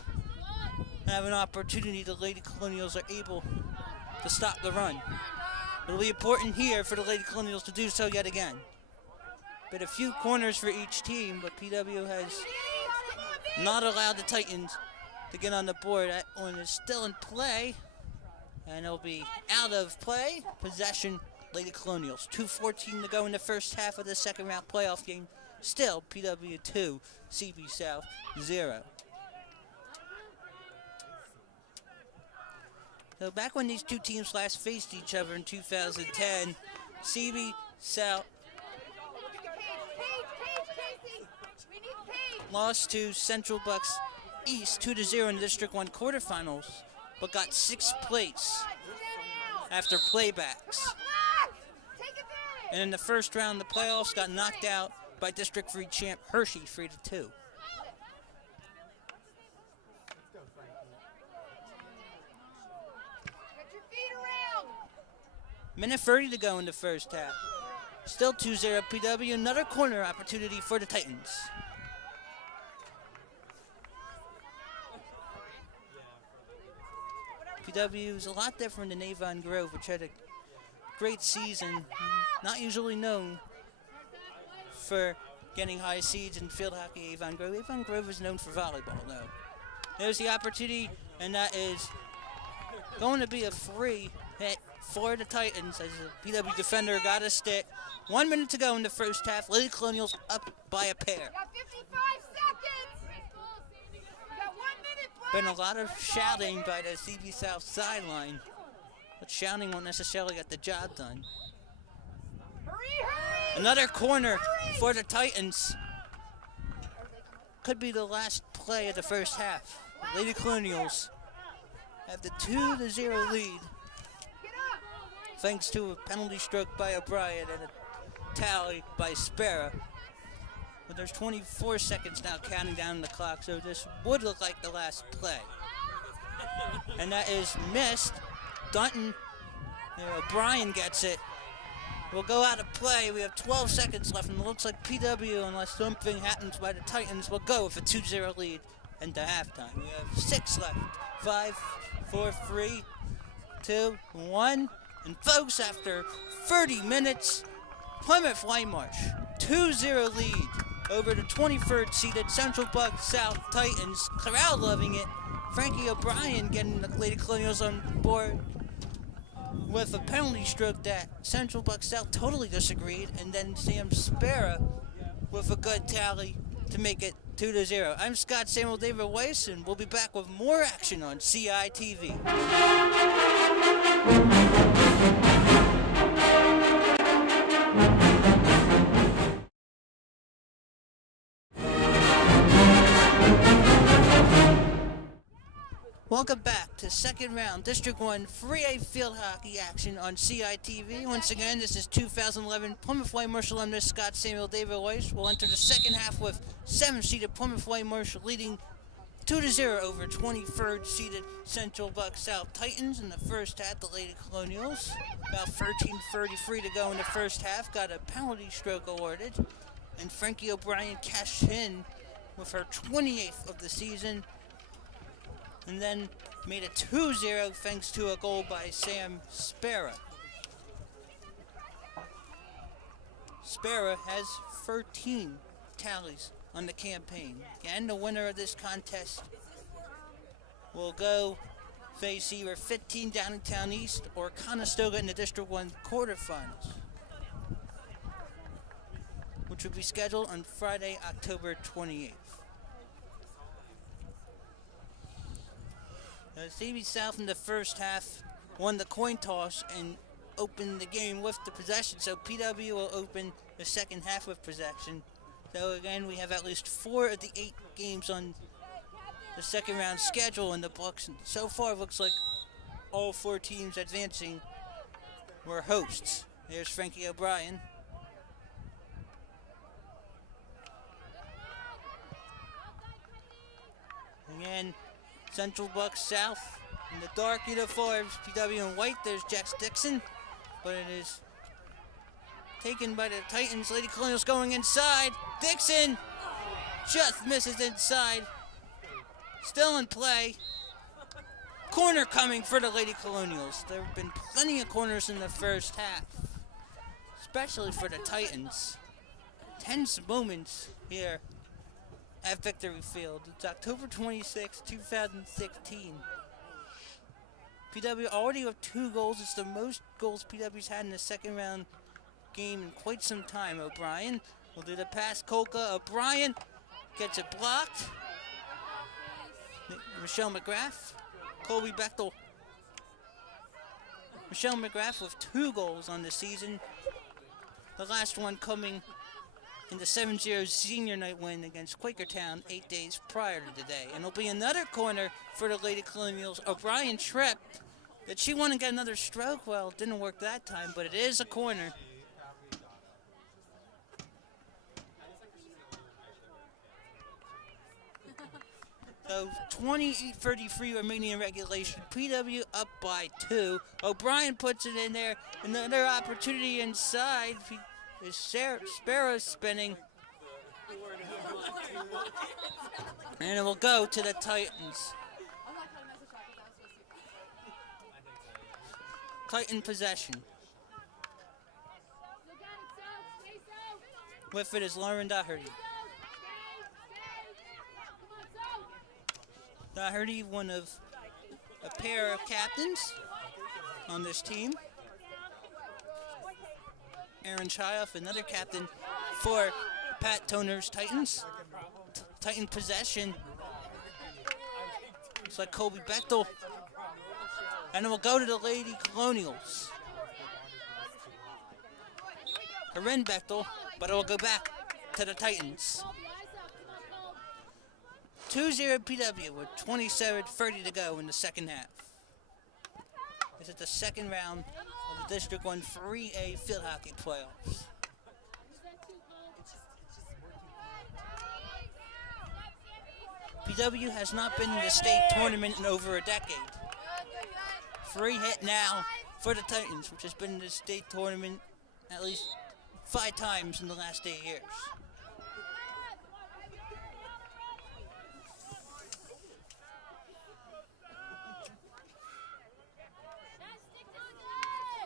have an opportunity, the Lady Colonials are able to stop the run. It'll be important here for the Lady Colonials to do so yet again. But a few corners for each team, but PW has not allowed the Titans to get on the board. That one is still in play, and it'll be out of play. Possession, Lady Colonials. 2:14 to go in the first half of the second round playoff game. Still PW 2, CB South 0. So back when these two teams last faced each other in 2010, CB South lost to Central Bucks East 2-0 in the District 1 quarterfinals, but got 6th place after playbacks. And in the first round of the playoffs, got knocked out by District 3 champ Hershey 3-2. Minute 30 to go in the first half. Still 2-0 PW. Another corner opportunity for the Titans. PW is a lot different than Avon Grove, which had a great season. Not usually known for getting high seeds in field hockey. Avon Grove is known for volleyball, though. There's the opportunity, and that is going to be a free hit for the Titans as the PW defender got a stick. 1 minute to go in the first half. Lady Colonials up by a pair. Got 55 seconds. Got 1 minute left. Been a lot of shouting by the CB South sideline, but shouting won't necessarily get the job done. Hurry, hurry. Another corner for the Titans. Could be the last play of the first half. Lady Colonials have the 2-0 lead, Get up. thanks to a penalty stroke by O'Brien and a tally by Spera. But there's 24 seconds now counting down the clock, so this would look like the last play. And that is missed. Dunton, O'Brien gets it. We'll go out of play. We have 12 seconds left, and it looks like PW, unless something happens by the Titans, will go with a 2-0 lead into halftime. We have 6 left. 5, 4, 3, 2, 1. And folks, after 30 minutes, Plymouth Whitemarsh, 2-0 lead over the 23rd seeded Central Bucks South Titans. Crowd loving it. Frankie O'Brien getting the Lady Colonials on board with a penalty stroke that Central Bucks South totally disagreed, and then Sam Spera with a good tally to make it 2-0. I'm Scott Samuel David Weiss, and we'll be back with more action on CITV. Welcome back to second round District 1 3A field hockey action on CITV. Once again, this is 2011 Plymouth Whitemarsh alumnus Scott Samuel David Weiss. Will enter the second half with 7th-seeded Plymouth Whitemarsh leading 2-0 over 23rd seeded Central Bucks South Titans. In the first half, the Lady Colonials, about 13:33 to go in the first half, got a penalty stroke awarded, and Frankie O'Brien cashed in with her 28th of the season, and then made it 2-0 thanks to a goal by Sam Spera. Spera has 13 tallies on the campaign. Again, the winner of this contest will go face either 15 Downingtown East or Conestoga in the District 1 quarterfinals, which will be scheduled on Friday, October 28th. CB South in the first half won the coin toss and opened the game with the possession, so PW will open the second half with possession. So again, we have at least 4 of the 8 games on the second round schedule in the books. And so far, it looks like all 4 teams advancing were hosts. There's Frankie O'Brien. Again, Central Bucks South In the dark uniforms, PW in white, there's Jax Dixon, but it is taken by the Titans. Lady Colonials going inside. Dixon just misses inside. Still in play. Corner coming for the Lady Colonials. There have been plenty of corners in the first half, especially for the Titans. Tense moments here at Victory Field. It's October 26, 2016. PW already with 2 goals. It's the most goals PW's had in the second round game in quite some time. O'Brien will do the pass. Kolka. O'Brien gets it blocked. Michelle McGrath. Colby Bechtel. Michelle McGrath with 2 goals on the season. The last one coming in the 7-0 senior night win against Quakertown 8 days prior to today. And it'll be another corner for the Lady Colonials. O'Brien tripped. Did she want to get another stroke? Well, it didn't work that time, but it is a corner. So 28:33 remaining in regulation. PW up by 2. O'Brien puts it in there. Another opportunity inside. Sparrow spinning. And it will go to the Titans. Titan possession. With it is Lauren Doherty. Doherty, one of a pair of captains on this team. Aaron Chioff, another captain for Pat Toner's Titans. Titan possession. Looks like Colby Bechtel. And it will go to the Lady Colonials. Corinne Bechtel, but it will go back to the Titans. 2-0 PW with 27:30 to go in the second half. This is the second round of the District 1 3A field hockey playoffs. PW has not been in the state tournament in over a decade. Free hit now for the Titans, which has been in the state tournament at least 5 times in the last 8 years.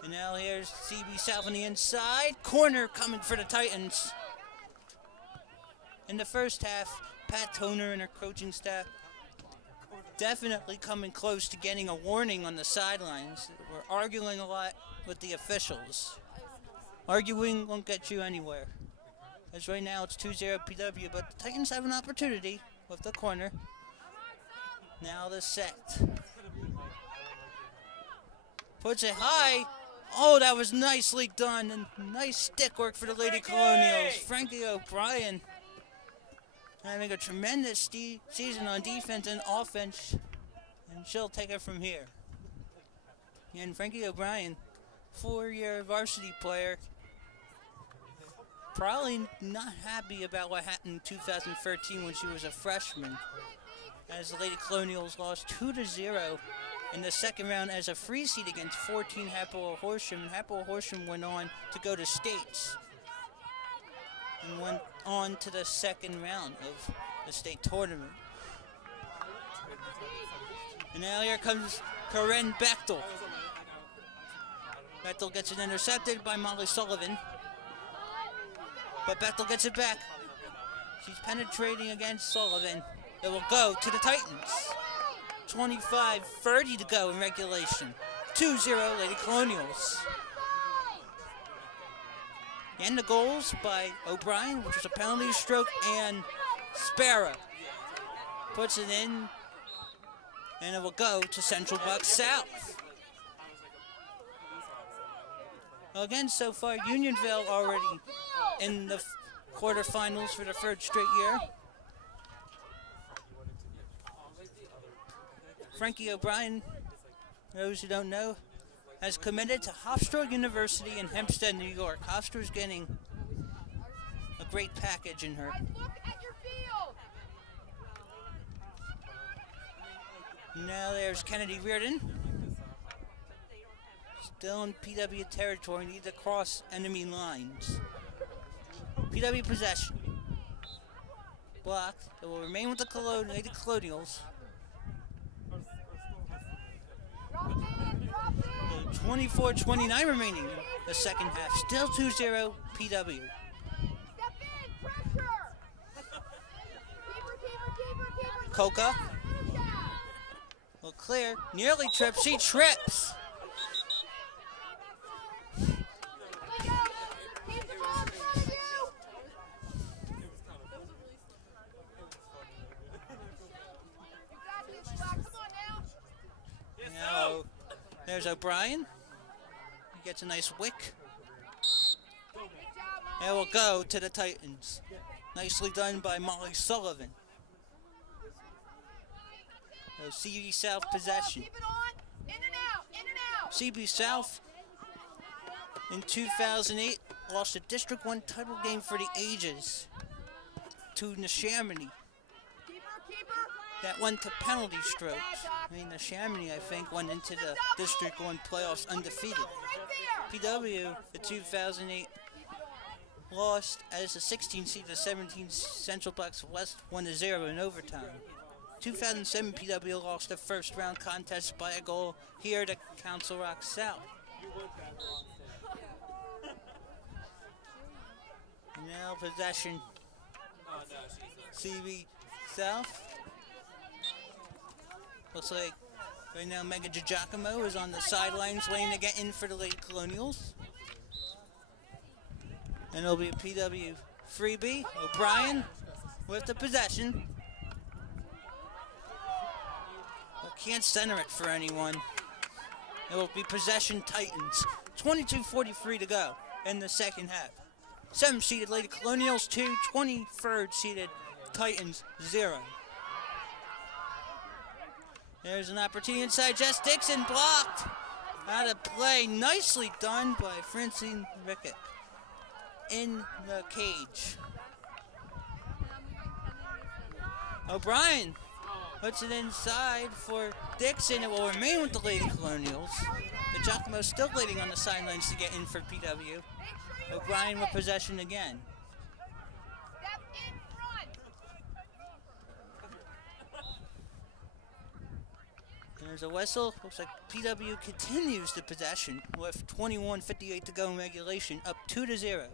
And now here's CB South on the inside. Corner coming for the Titans. In the first half, Pat Toner and her coaching staff definitely coming close to getting a warning on the sidelines. We're arguing a lot with the officials. Arguing won't get you anywhere. As right now it's 2-0 PW, but the Titans have an opportunity with the corner. Now the set. Puts it high. Oh, that was nicely done, and nice stick work for the Lady Colonials. Frankie O'Brien having a tremendous season on defense and offense, and she'll take it from here. And Frankie O'Brien, 4-year varsity player, probably not happy about what happened in 2013 when she was a freshman, as the Lady Colonials lost 2-0 in the second round as a free seed against 14 Happoel Horsham. Happoel Horsham went on to go to states and went on to the second round of the state tournament. And now here comes Corinne Bechtel. Bechtel gets it intercepted by Molly Sullivan, but Bechtel gets it back. She's penetrating against Sullivan. It will go to the Titans. 25:30 to go in regulation. 2-0 Lady Colonials. And the goals by O'Brien, which was a penalty stroke, and Sparrow puts it in, and it will go to Central Bucks South. Again, so far, Unionville already in the quarterfinals for the 3rd straight year. Frankie O'Brien, those who don't know, has committed to Hofstra University in Hempstead, New York. Hofstra's getting a great package in her. Guys, look at your field. Now there's Kennedy Reardon. Still in PW territory, need to cross enemy lines. PW possession. Blocked. It will remain with the Lady Colonials. 24-29 remaining in the second half. Still 2-0 PW. Step in, pressure. Keeper. Coca. Well, clear. Nearly trips. She trips. Keep the ball in front of you. You got this, Black. Come on now. Now, there's O'Brien. He gets a nice wick. Good job, And we'll go to the Titans. Nicely done by Molly Sullivan. CB South possession. Keep it on. In and out. CB South in 2008 lost a District 1 title game for the ages to Neshaminy. Keeper. That went to penalty strokes. I mean, Neshaminy, I think, went into the District 1 playoffs undefeated. Right there. PW, the 2008 lost as a 16 seed to 17 Central Bucks West 1-0 in overtime. 2007 PW lost the first round contest by a goal here to Council Rock South. Now possession. CB South. Looks like right now Megan Giacomo is on the sidelines waiting to get in for the Lady Colonials. And it'll be a PW freebie. O'Brien with the possession. Well, can't center it for anyone. It will be possession Titans. 22:43 to go in the second half. 7th-seeded Lady Colonials 2, 23rd-seeded Titans 0. There's an opportunity inside. Jess Dixon blocked. Out of play. Nicely done by Francine Rickett in the cage. O'Brien puts it inside for Dixon. It will remain with the Lady Colonials. The Giacomo still waiting on the sidelines to get in for PW. O'Brien with possession again. Step in front. And there's a whistle. Looks like PW continues the possession with 21:58 to go in regulation, up 2-0.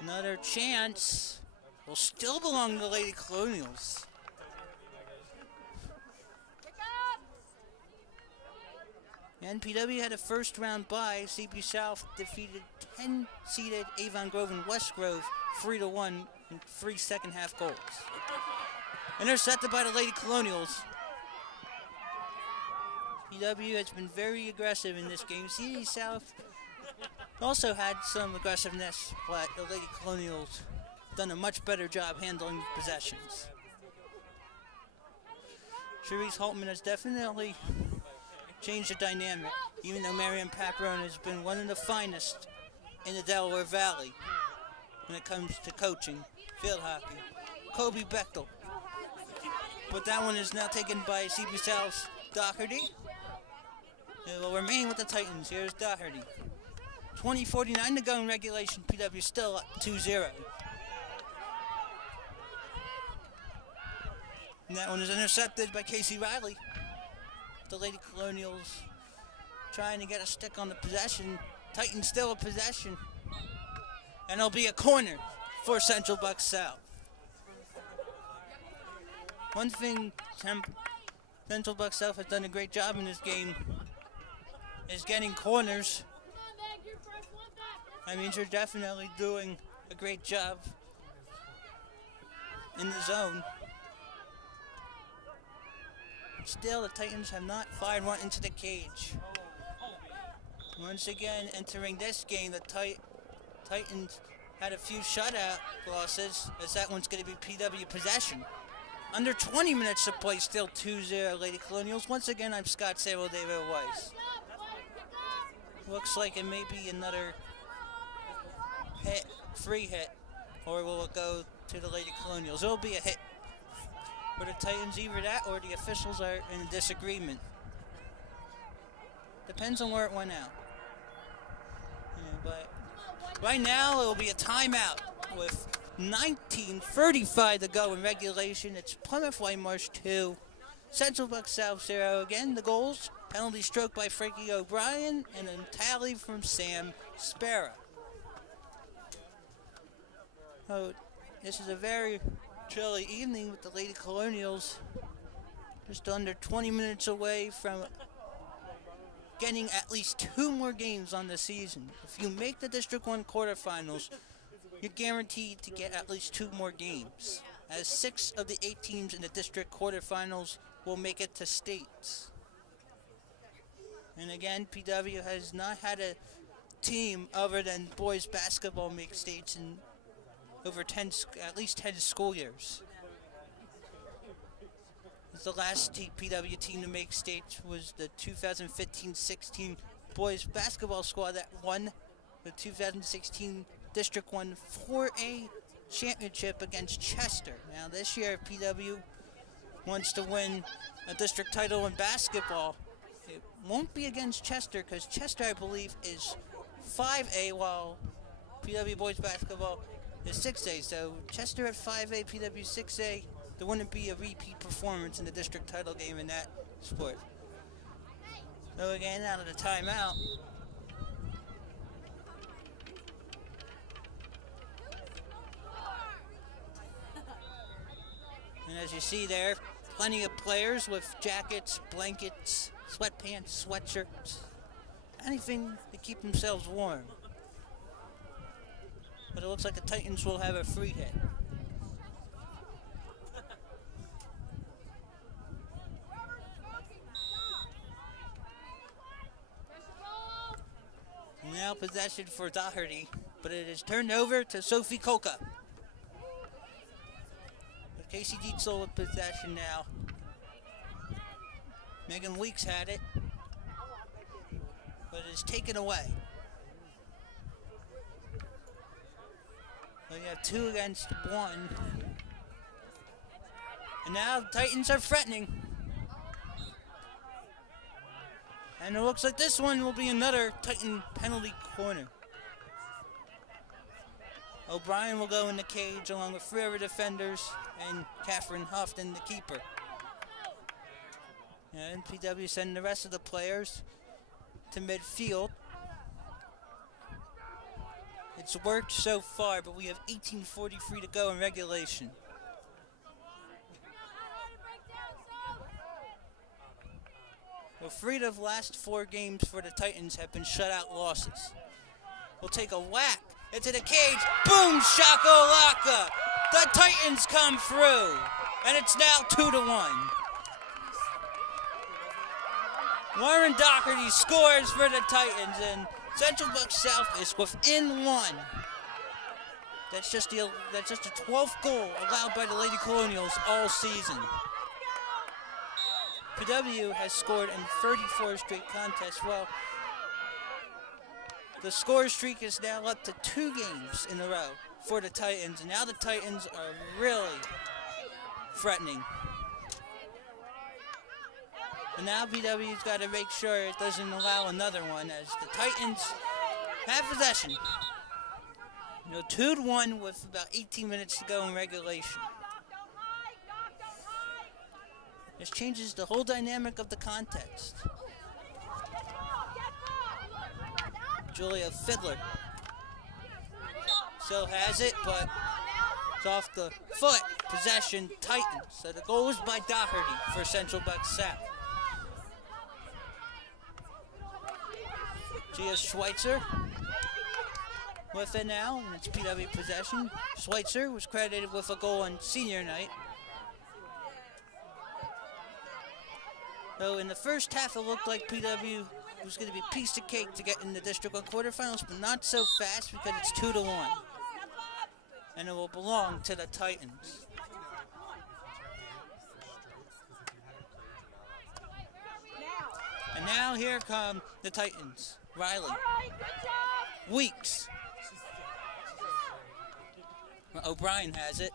Another chance will still belong to the Lady Colonials. Pick up. And PW had a first round bye. CP South defeated 10-seeded Avon Grove and West Grove 3-1 in 3 second half goals. Intercepted by the Lady Colonials. PW has been very aggressive in this game. CP South also had some aggressiveness, but the Lady Colonials done a much better job handling possessions. Cherise Holtman has definitely changed the dynamic, even though Marianne Paparone has been one of the finest in the Delaware Valley when it comes to coaching field hockey. Kobe Bechtel. But that one is now taken by CP South's Doherty. It will remain with the Titans. Here's Doherty. 20:49 to go in regulation. PW still up 2-0. And that one is intercepted by Casey Riley. The Lady Colonials trying to get a stick on the possession. Titans still a possession. And it'll be a corner for Central Bucks South. One thing Central Bucks South has done a great job in this game is getting corners. I mean, you're definitely doing a great job in the zone. Still, the Titans have not fired one into the cage. Once again, entering this game, the Titans had a few shutout losses, as that one's going to be PW possession. Under 20 minutes to play, still 2-0 Lady Colonials. Once again, I'm Scott Sable, David Weiss. Looks like it may be another hit, free hit, or will it go to the Lady Colonials? It'll be a hit for the Titans, either that or the officials are in disagreement. Depends on where it went out. Yeah, but right now it'll be a timeout with 19:35 to go in regulation. It's Plymouth Whitemarsh 2, Central Bucks South 0. Again, the goals, penalty stroke by Frankie O'Brien and a tally from Sam Sparrow. So this is a very chilly evening with the Lady Colonials just under 20 minutes away from getting at least 2 more games on the season. If you make the District 1 quarterfinals, you're guaranteed to get at least 2 more games, as 6 of the 8 teams in the District quarterfinals will make it to states. And again, PW has not had a team other than boys basketball make states in over at least 10 school years. The last PW team to make states was the 2015-16 boys basketball squad that won the 2016 District 1 4A championship against Chester. Now this year, PW wants to win a district title in basketball. It won't be against Chester because Chester, I believe, is 5A while PW boys basketball is 6A. So Chester at 5A, PW 6A. There wouldn't be a repeat performance in the district title game in that sport. So again, out of the timeout. And as you see there, plenty of players with jackets, blankets, sweatpants, sweatshirts, anything to keep themselves warm. But it looks like the Titans will have a free hit. Now possession for Doherty, but it is turned over to Sophie Kolka. But Casey Dietzel with possession now. Megan Weeks had it, but it is taken away. So you have 2 against 1. And now the Titans are threatening. And it looks like this one will be another Titan penalty corner. O'Brien will go in the cage along with 3 other defenders and Catherine Houghton, the keeper. And PW sending the rest of the players to midfield. It's worked so far, but we have 18:43 to go in regulation. Well, 3 of the last 4 games for the Titans have been shutout losses. We'll take a whack into the cage. Boom, shakalaka! The Titans come through, and it's now 2-1. Lauren Doherty scores for the Titans, and Central Bucks South is within 1. That's just the 12th goal allowed by the Lady Colonials all season. PW has scored in 34 straight contests. Well, the score streak is now up to 2 games in a row for the Titans, and now the Titans are really threatening. And now PW's got to make sure it doesn't allow another one, as the Titans have possession. 2-1 with about 18 minutes to go in regulation. This changes the whole dynamic of the contest. Julia Fiddler still has it, but it's off the foot. Possession, Titans. So the goal is by Doherty for Central Bucks South. Gia Schweitzer with it now, and it's PW possession. Schweitzer was credited with a goal on senior night. So in the first half, it looked like PW was going to be a piece of cake to get in the District 1 quarterfinals, but not so fast because it's 2-1. And it will belong to the Titans. And now here come the Titans. Riley. Weeks. O'Brien has it.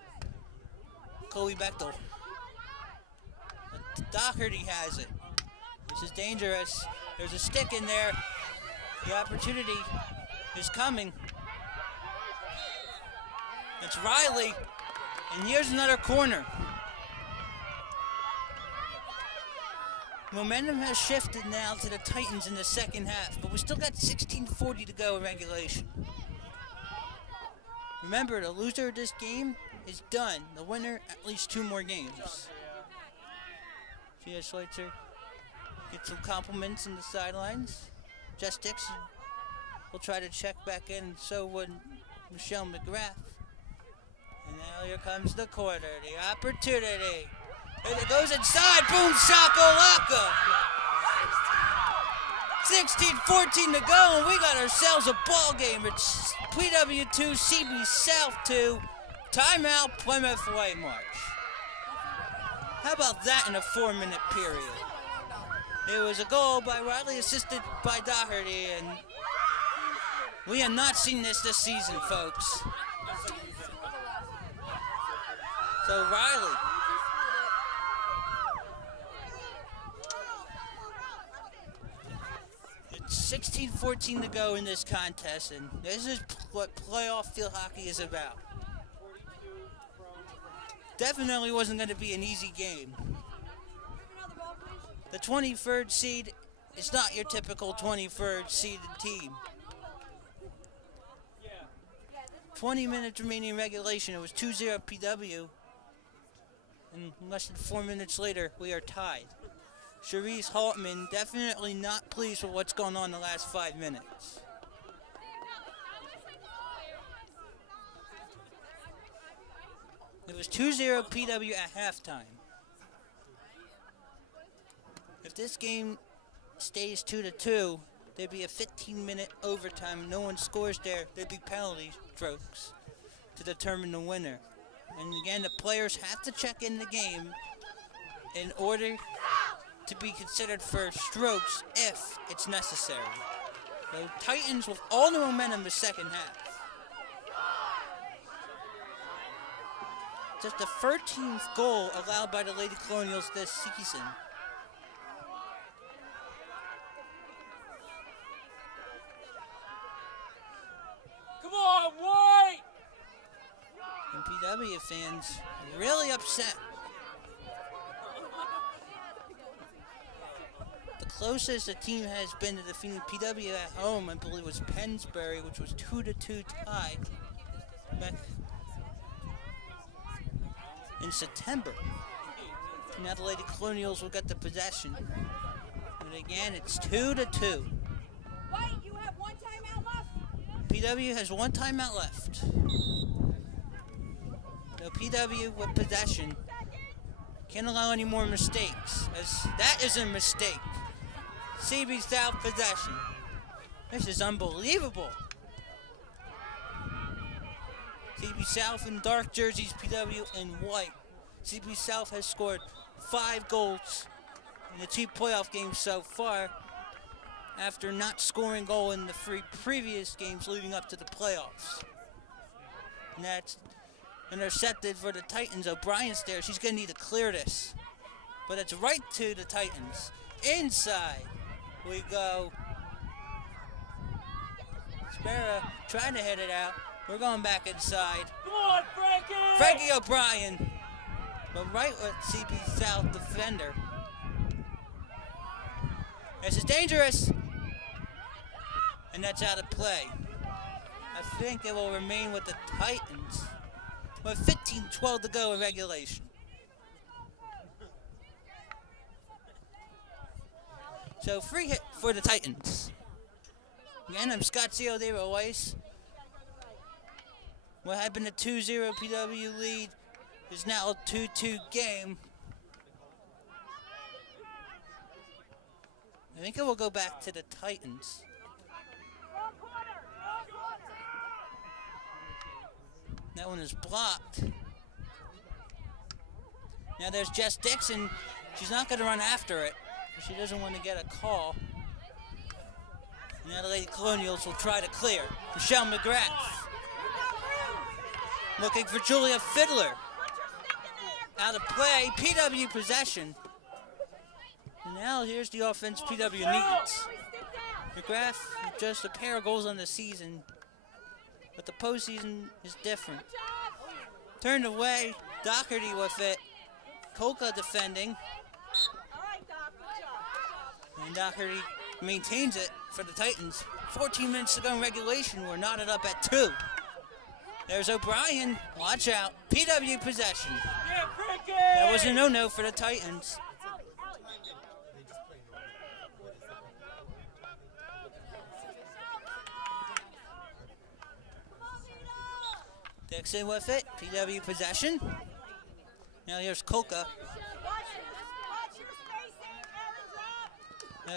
Chloe Bechtel. Doherty has it. This is dangerous. There's a stick in there. The opportunity is coming. It's Riley. And here's another corner. Momentum has shifted now to the Titans in the second half, but we still got 16:40 to go in regulation. Remember, the loser of this game is done. The winner, at least 2 more games. Gia Schweitzer gets some compliments in the sidelines. Jess Dixon will try to check back in, and so would Michelle McGrath. And now here comes the quarter, the opportunity. And it goes inside, boom, shakalaka. 16:14 to go, and we got ourselves a ball game. It's PW2, CB South 2, timeout, Plymouth Whitemarsh. How about that in a 4-minute period? It was a goal by Riley, assisted by Doherty, and we have not seen this season, folks. So Riley. It's 16:14 to go in this contest, and this is what playoff field hockey is about. Definitely wasn't going to be an easy game. The 23rd seed is not your typical 23rd seeded team. 20 minutes remaining in regulation. It was 2-0 PW. And less than 4 minutes later, we are tied. Cherise Haltman definitely not pleased with what's going on the last 5 minutes. It was 2-0 PW at halftime. If this game stays 2-2, there'd be a 15-minute overtime. No one scores there. There'd be penalty strokes to determine the winner. And again, the players have to check in the game in order to be considered for strokes if it's necessary. The Titans with all the momentum the second half. Just the 13th goal allowed by the Lady Colonials this season. Come on, White! And PW fans really upset. The closest the team has been to defeating PW at home, I believe, was Pennsbury, which was 2-2 tie back in September. Now the Lady Colonials will get the possession. And again, it's 2-2. White, you have 1 timeout left. PW has 1 timeout left. Now PW with possession can't allow any more mistakes, as that is a mistake. CB South possession. This is unbelievable. CB South in dark jerseys, PW in white. CB South has scored 5 goals in the 2 playoff games so far, after not scoring a goal in the 3 previous games leading up to the playoffs. And that's intercepted for the Titans. O'Brien's there. She's going to need to clear this. But it's right to the Titans. Inside we go. Spera trying to hit it out. We're going back inside. Come on, Frankie! Frankie O'Brien. But right with CB South defender. This is dangerous. And that's out of play. I think it will remain with the Titans. With 15-12 to go in regulation. So free hit for the Titans. Again, I'm Scott C.O. David Weiss. What had been a 2-0 PW lead is now a 2-2 game. I think it will go back to the Titans. That one is blocked. Now there's Jess Dixon. She's not going to run after it. She doesn't want to get a call. Now the Lady Colonials will try to clear. Michelle McGrath. Looking for Julia Fiddler. Out of play, PW possession. And now here's the offense PW needs. McGrath with just a pair of goals on the season, but the postseason is different. Turned away, Doherty with it. Coca defending. And Doherty maintains it for the Titans. 14 minutes to go in regulation. We're knotted up at 2. There's O'Brien. Watch out. PW possession. That was a no-no for the Titans. Dixon with it. PW possession. Now here's Coca.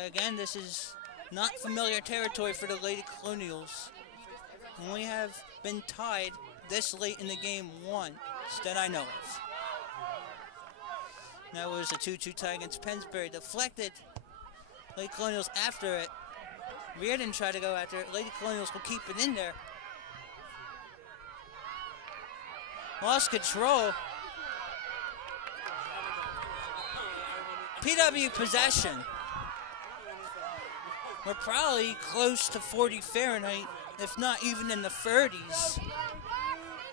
Again, this is not familiar territory for the Lady Colonials. And we have been tied this late in the game once that I know of. That was a 2-2 tie against Pennsbury. Deflected. Lady Colonials after it. Reardon tried to go after it. Lady Colonials will keep it in there. Lost control. PW possession. We're probably close to 40 Fahrenheit, if not even in the 30s.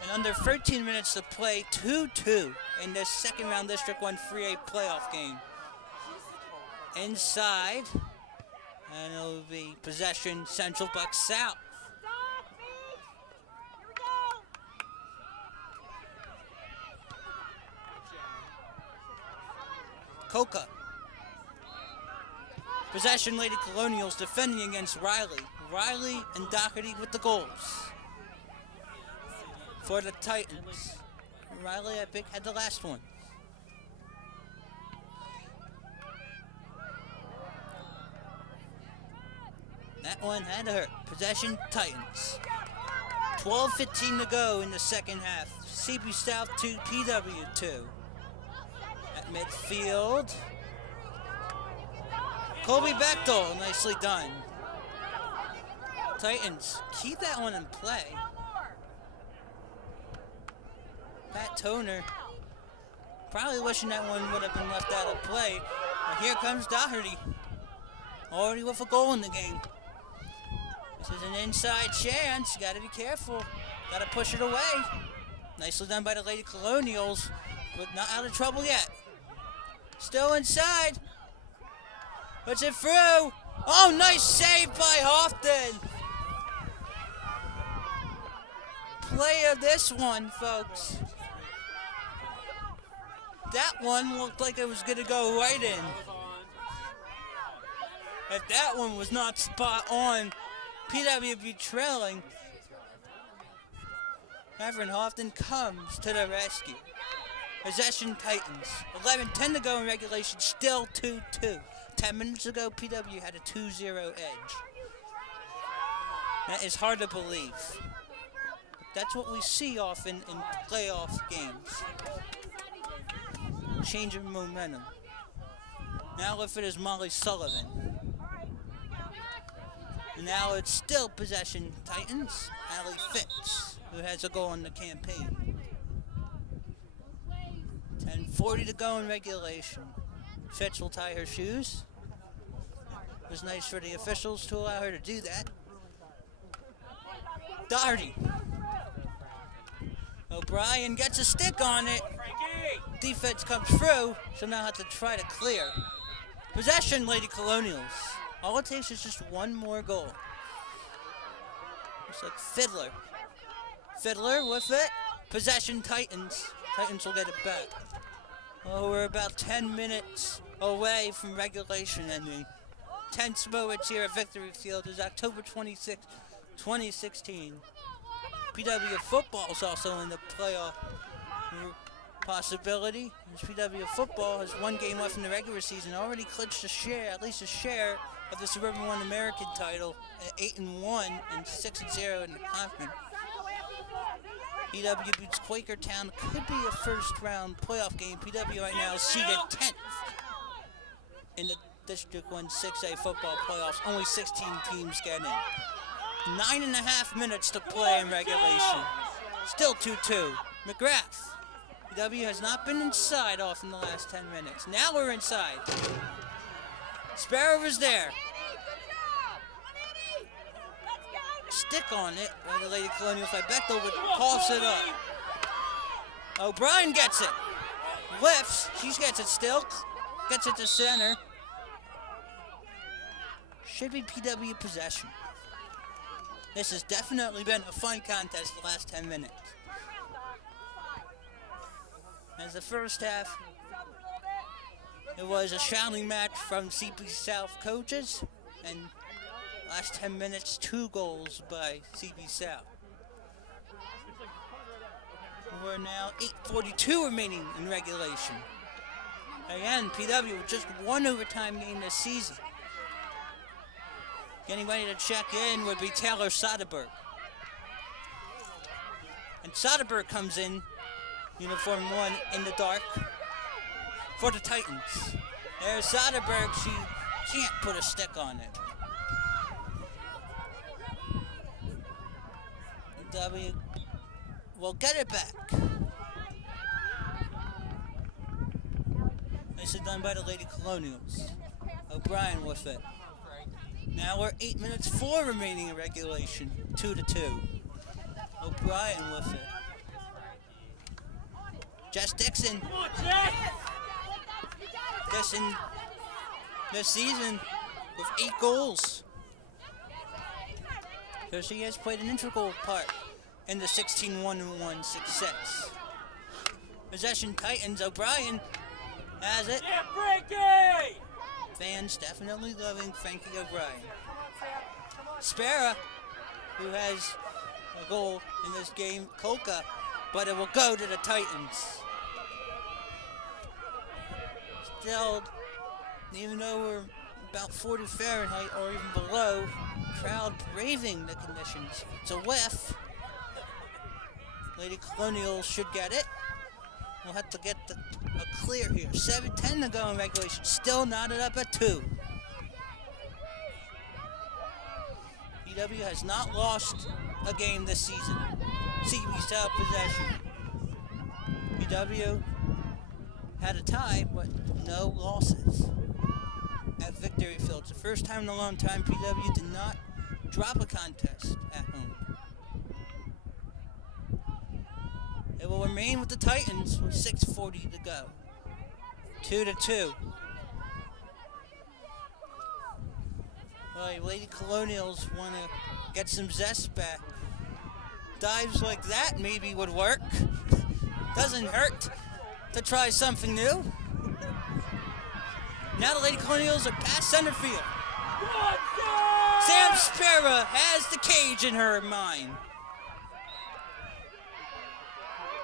And under 13 minutes to play, 2-2 in this second round District 1 3A playoff game. Inside, and it'll be possession, Central Bucks South. Coca. Possession, Lady Colonials defending against Riley. Riley and Doherty with the goals for the Titans. Riley, I think, had the last one. That one had to hurt. Possession, Titans. 12:15 to go in the second half. CP South 2, PW 2. At midfield. Colby Bechtel, nicely done. Titans, keep that one in play. Pat Toner, probably wishing that one would have been left out of play. But here comes Doherty, already with a goal in the game. This is an inside chance, gotta be careful. Gotta push it away. Nicely done by the Lady Colonials, but not out of trouble yet. Still inside. Puts it through. Oh, nice save by Houghton. Play of this one, folks. That one looked like it was going to go right in. If that one was not spot on, PW would be trailing. Reverend Houghton comes to the rescue. Possession Titans. 11:10 to go in regulation, still 2-2. 10 minutes ago, PW had a 2-0 edge. That is hard to believe. But that's what we see often in playoff games. Change of momentum. Now if it is Molly Sullivan. And now it's still possession Titans. Allie Fitz, who has a goal in the campaign. 10:40 to go in regulation. Fitz will tie her shoes. It was nice for the officials to allow her to do that. Doherty. O'Brien gets a stick on it. Defense comes through, so now have to try to clear. Possession, Lady Colonials. All it takes is just one more goal. Looks like Fiddler. Fiddler with it. Possession, Titans. Titans will get it back. Oh, we're about 10 minutes away from regulation ending. Tense moments here at Victory Field is October 26, 2016. PW football is also in the playoff possibility. PW football has one game left in the regular season, already clinched a share, at least a share, of the Suburban 1 American title at 8-1 and 6-0 in the conference. PW beats Quakertown, could be a first-round playoff game. PW right now is seeded 10th in the District 1 6A football playoffs. Only 16 teams get in. 9.5 minutes to play in regulation. Still 2-2. McGrath. PW has not been inside off in the last 10 minutes. Now we're inside. Sparrow is there. Stick on it by the Lady Colonials by Bechtel, but coughs it up. O'Brien gets it. Lifts. She gets it still. Gets it to center. Should be PW possession. This has definitely been a fun contest the last 10 minutes. As the first half, it was a shouting match from CP South coaches, and last 10 minutes, 2 goals by CP South. We're now 8:42 remaining in regulation. Again, PW with just 1 overtime game this season. Getting ready to check in would be Taylor Soderberg. And Soderberg comes in, uniform 1 in the dark, for the Titans. There's Soderberg, she can't put a stick on it. W will get it back. This is done by the Lady Colonials. O'Brien with it. Now we're 8 minutes 4 remaining in regulation. 2-2. O'Brien with it. Jess Dixon. Dixon this season with 8 goals. So she has played an integral part in the 16-1-1 success. Possession Titans. O'Brien has it. Yeah, Frankie! Fans definitely loving Frankie O'Brien. Sparrow, who has a goal in this game, Kolka, but it will go to the Titans. Still, even though we're about 40 Fahrenheit or even below, crowd braving the conditions. It's a whiff. Lady Colonials should get it. We'll have to get a clear here. 7:10 to go in regulation. Still knotted up at 2. PW has not lost a game this season. CB South possession. PW had a tie, but no losses at Victory Field. It's the first time in a long time PW did not drop a contest at home. It will remain with the Titans with 6:40 to go. 2-2. Well, Lady Colonials want to get some zest back. Dives like that maybe would work. Doesn't hurt to try something new. Now the Lady Colonials are past center field. Sam Sparrow has the cage in her mind.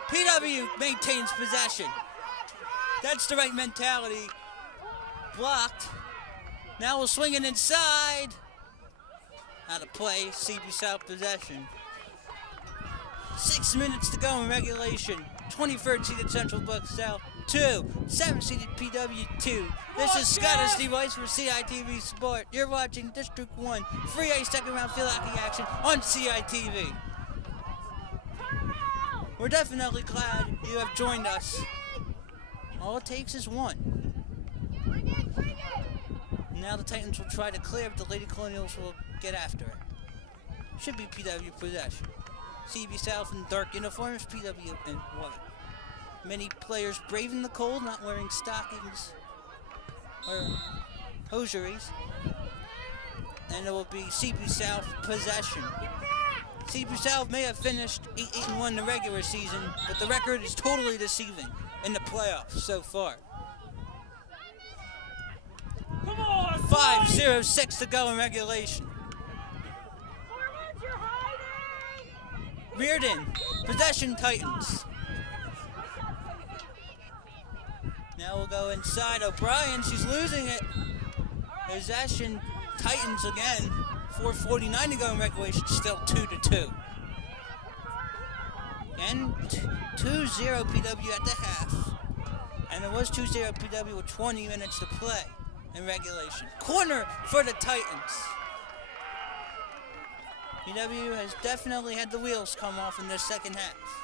PW maintains possession. That's the right mentality. Blocked. Now we'll swing it inside. Out of play, CB South possession. 6 minutes to go in regulation. 23rd seeded Central Bucks South 2. 7th seeded PW 2. This is Scott Steve Weiss for CITV Sport. You're watching District 1 free ice second round field hockey action on CITV. We're definitely glad you have joined us. All it takes is 1. Now the Titans will try to clear, but the Lady Colonials will get after it. Should be PW possession. CB South in dark uniforms, PW in white. Many players braving the cold, not wearing stockings or hosieries. And it will be CB South possession. CP South may have finished 8-1 in the regular season, but the record is totally deceiving in the playoffs so far. 5:06 to go in regulation. Reardon, possession Titans. Now we'll go inside. O'Brien, she's losing it. Possession Titans again. 4:49 to go in regulation, still 2-2. And 2-0 PW at the half. And it was 2-0 PW with 20 minutes to play in regulation. Corner for the Titans. PW has definitely had the wheels come off in this second half.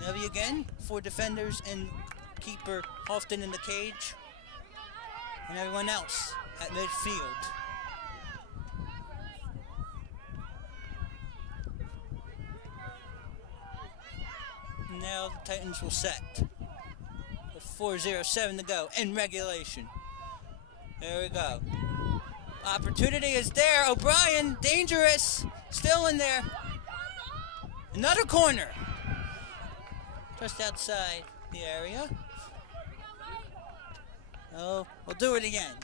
PW again, 4 defenders and keeper Hofton in the cage, and everyone else at midfield. Now the Titans will set. With 4:07 to go in regulation. There we go. Opportunity is there. O'Brien, dangerous. Still in there. Another corner. Just outside the area. Oh, we'll do it again.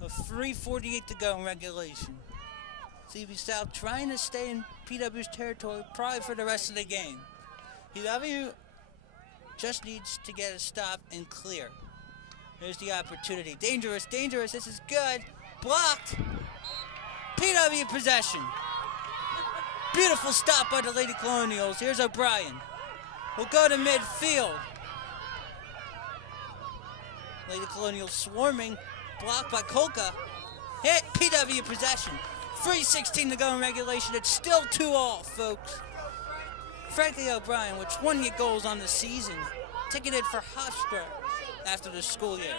With 3:48 to go in regulation. CB South trying to stay in PW's territory probably for the rest of the game. PW just needs to get a stop and clear. There's the opportunity. Dangerous, dangerous. This is good. Blocked. PW possession. Beautiful stop by the Lady Colonials. Here's O'Brien. We'll go to midfield. Lady Colonials swarming. Blocked by Kolka. Hit. PW possession. 3:16 to go in regulation. It's still 2-all, folks. Frankie O'Brien with 28 goals on the season. Ticketed for Hofstra after the school year.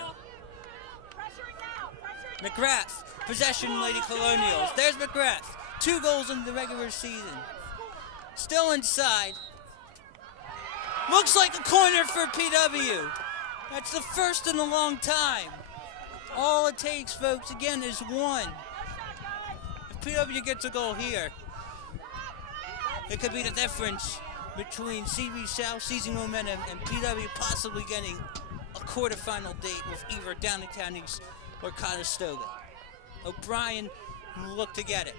McGrath, possession, Lady Colonials. There's McGrath. 2 goals in the regular season. Still inside. Looks like a corner for PW. That's the first in a long time. All it takes, folks, again, is 1. If PW gets a goal here, it could be the difference between CB South seizing momentum and PW possibly getting a quarterfinal date with either Downingtown East or Conestoga. O'Brien will look to get it.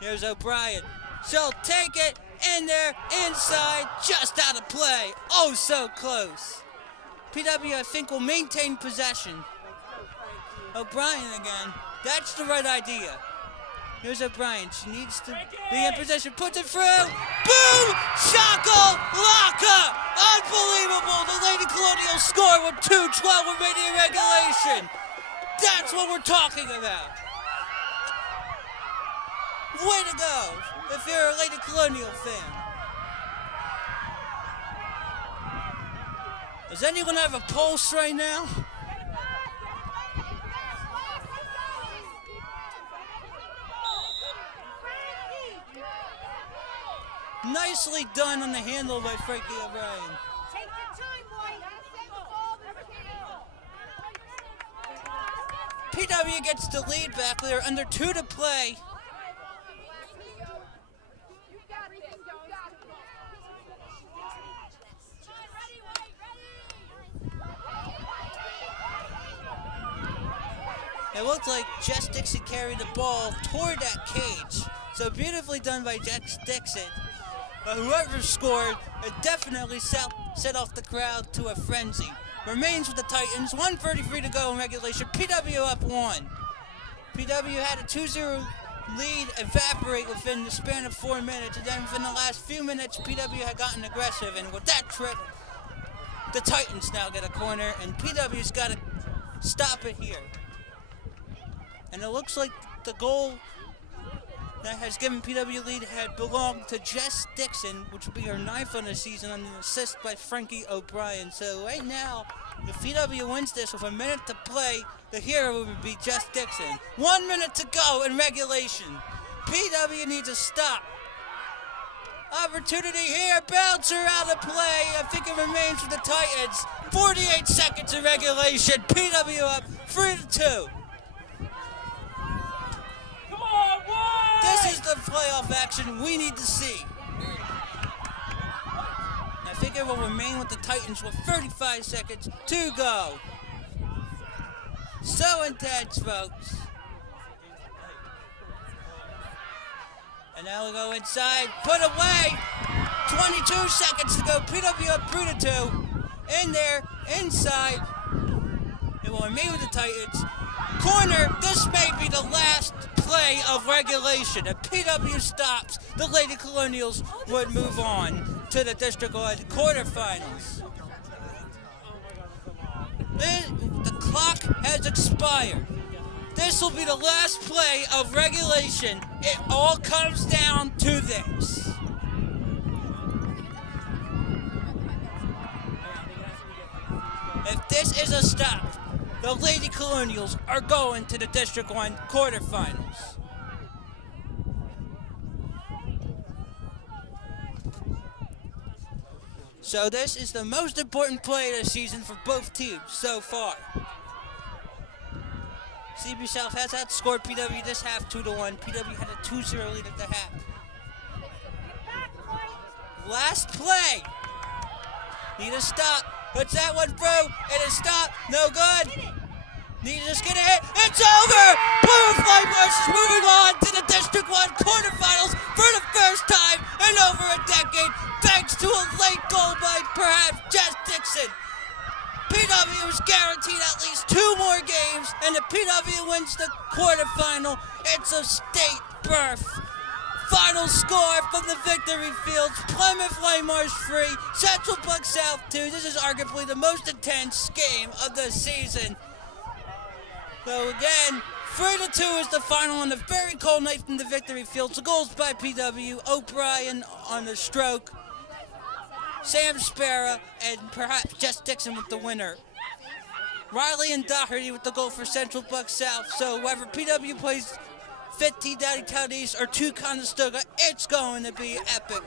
Here's O'Brien. She'll take it in there, inside, just out of play. Oh, so close. PW, I think, will maintain possession. O'Brien again. That's the right idea. Here's O'Brien. She needs to be in position. Puts it through. Boom! Shackle! Locka! Unbelievable! The Lady Colonials score with 2:12 remaining in regulation. That's what we're talking about. Way to go if you're a Lady Colonial fan. Does anyone have a pulse right now? Nicely done on the handle by Frankie O'Brien. Take your time, boy. PW gets the lead back. They're under 2 to play. It looked like Jess Dixon carried the ball toward that cage. So beautifully done by Jess Dixon. But whoever scored, it definitely set off the crowd to a frenzy. Remains with the Titans, 1:33 to go in regulation. PW up 1. PW had a 2-0 lead evaporate within the span of 4 minutes, and then within the last few minutes, PW had gotten aggressive, and with that trip, the Titans now get a corner, and PW's got to stop it here. And it looks like the goal that has given PW lead had belonged to Jess Dixon, which will be her 9th on the season, on an assist by Frankie O'Brien. So right now, if PW wins this with a minute to play, the hero would be Jess Dixon. 1 minute to go in regulation. PW needs a stop. Opportunity here, bouncer out of play. I think it remains for the Titans. 48 seconds in regulation. PW up 3-2. This is the playoff action we need to see. I think it will remain with the Titans with 35 seconds to go. So intense, folks. And now we go inside, put away. 22 seconds to go. PW up 3-2. In there, inside. It will remain with the Titans. Corner, this may be the last play of regulation. If PW stops, the Lady Colonials would move on to the district-wide quarterfinals. The clock has expired. This will be the last play of regulation. It all comes down to this. If this is a stop, the Lady Colonials are going to the District 1 quarterfinals. So this is the most important play of the season for both teams so far. CB South has outscored PW this half 2-1. PW had a 2-0 lead at the half. Last play. Need a stop. Puts that one through. It is stopped. No good. Need to just get a hit. It's over. Plymouth Whitemarsh is moving on to the District 1 quarterfinals for the first time in over a decade, thanks to a late goal by perhaps Jess Dixon. PW is guaranteed at least 2 more games, and if PW wins the quarterfinal, it's a state berth. Final score from the victory fields: Plymouth Whitemarsh 3, Central Buck South 2. This is arguably the most intense game of the season. So again, 3-2 is the final on a very cold night from the victory fields. The goals by PW: O'Brien on the stroke, Sam Sparrow, and perhaps Jess Dixon with the winner. Riley and Doherty with the goal for Central Buck South. So whether PW plays 15 Downtown East or 2 Conestoga, it's going to be epic.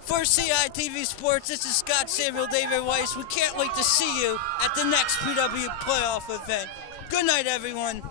For CITV Sports, this is Scott Samuel, David Weiss. We can't wait to see you at the next PW playoff event. Good night, everyone.